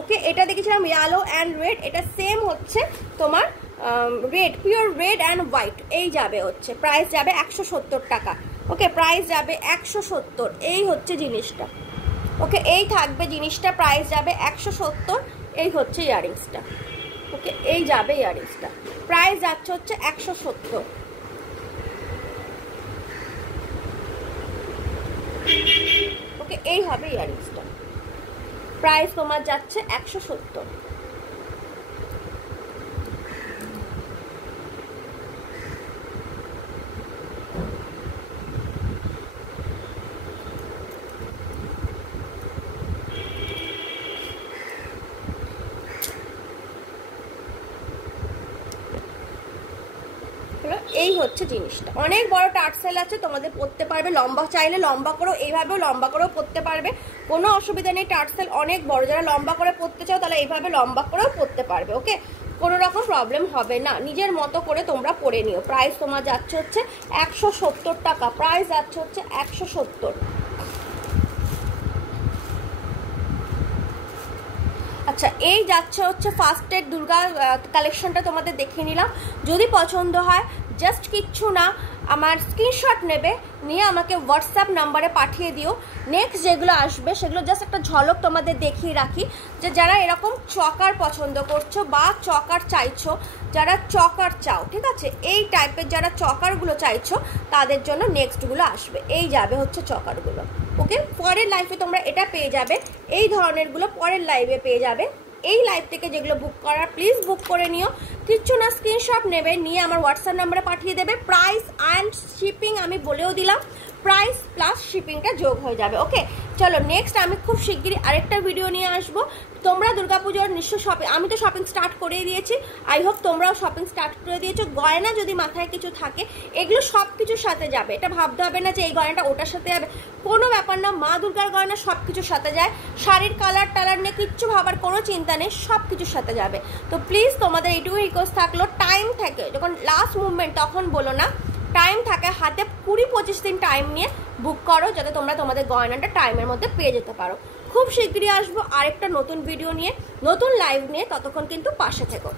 ওকে এটা দেখেছিলাম ইয়েলো অ্যান্ড রেড, এটা সেম হচ্ছে তোমার red, pure red and white. এই যাবে হচ্ছে প্রাইস যাবে 170 টাকা, ওকে প্রাইস যাবে 170, এই হচ্ছে জিনিসটা, ওকে এই থাকবে জিনিসটা, প্রাইস যাবে 170, এই হচ্ছে ইয়াররিংসটা, ওকে এই যাবে ইয়াররিংসটা, প্রাইস যাচ্ছে হচ্ছে 170। ওকে এই হবে ইয়াররিংসটা, প্রাইস তোমার যাচ্ছে 170। এই হচ্ছে জিনিসটা, অনেক বড় টার্সেল আছে, তোমাদের পরতে পারবে, লম্বা চাইলে লম্বা করেও, এইভাবেও লম্বা করেও পরতে পারবে, কোনো অসুবিধা নেই। টার্সেল অনেক বড়, যারা লম্বা করে পরতে চাও তাহলে এইভাবে লম্বা করেও পরতে পারবে, ওকে কোনো রকম প্রবলেম হবে না, নিজের মতো করে তোমরা পরে নিও। প্রাইস তোমার যাচ্ছে হচ্ছে 170 টাকা, প্রাইস যাচ্ছে হচ্ছে 170। আচ্ছা এই যাচ্ছে হচ্ছে ফার্স্ট এড দুর্গা কালেকশনটা তোমাদের দেখিয়ে নিলাম, যদি পছন্দ হয় জাস্ট কিচ্ছু না, আমার স্ক্রিনশট নেবে, নিয়ে আমাকে হোয়াটসঅ্যাপ নাম্বারে পাঠিয়ে দিও। নেক্সট যেগুলো আসবে সেগুলো জাস্ট একটা ঝলক তোমাদের দেখিয়ে রাখি, যে যারা এরকম চকার পছন্দ করছো বা চকার চাইছো, যারা চকার চাও, ঠিক আছে, এই টাইপের যারা চকারগুলো চাইছো তাদের জন্য নেক্সটগুলো আসবে, এই যাবে হচ্ছে চকারগুলো, ওকে পরের লাইফে তোমরা এটা পেয়ে যাবে, এই ধরনেরগুলো পরের লাইভে পেয়ে যাবে। এই লাইভ থেকে যেগুলো বুক করার প্লিজ বুক করে নিও, কিচ্ছু না স্ক্রিনশট নেবে, নিয়ে আমার হোয়াটসঅ্যাপ নাম্বারে পাঠিয়ে দেবে, প্রাইস অ্যান্ড শিপিং আমি বলেও দিলাম, প্রাইস প্লাস শিপিংটা যোগ হয়ে যাবে, ওকে চলো নেক্সট আমি খুব শিগগিরই আরেকটা ভিডিও নিয়ে আসবো। তোমরা দুর্গাপুজোর নিশ্চয় শপিং, আমি তো শপিং স্টার্ট করেই দিয়েছি, আই হোপ তোমরাও শপিং স্টার্ট করে দিয়েছো। গয়না যদি মাথায় কিছু থাকে এগুলো সব কিছুর সাথে যাবে, এটা ভাবতে হবে না যে এই গয়নাটা ওটার সাথে যাবে, কোনো ব্যাপার না, মা দুর্গার গয়না সব কিছুর সাথে যায়, শাড়ির কালার টালার নিয়ে কিচ্ছু ভাবার কোনো চিন্তা নেই, সব কিছুর সাথে যাবে। তো প্লিজ তোমাদের এইটুকু রিকোয়েস্ট থাকলো, টাইম থাকে যখন লাস্ট মুভমেন্ট তখন বলো না, টাইম থাকে হাতে 20-25 দিন টাইম নিয়ে বুক করো, যাতে তোমরা তোমাদের গয়নাটা টাইমের মধ্যে পেয়ে যেতে পারো। খুব শীঘ্রই আসবো আরেকটা নতুন ভিডিও নিয়ে, নতুন লাইভ নিয়ে, ততক্ষণ কিন্তু পাশে থেকো।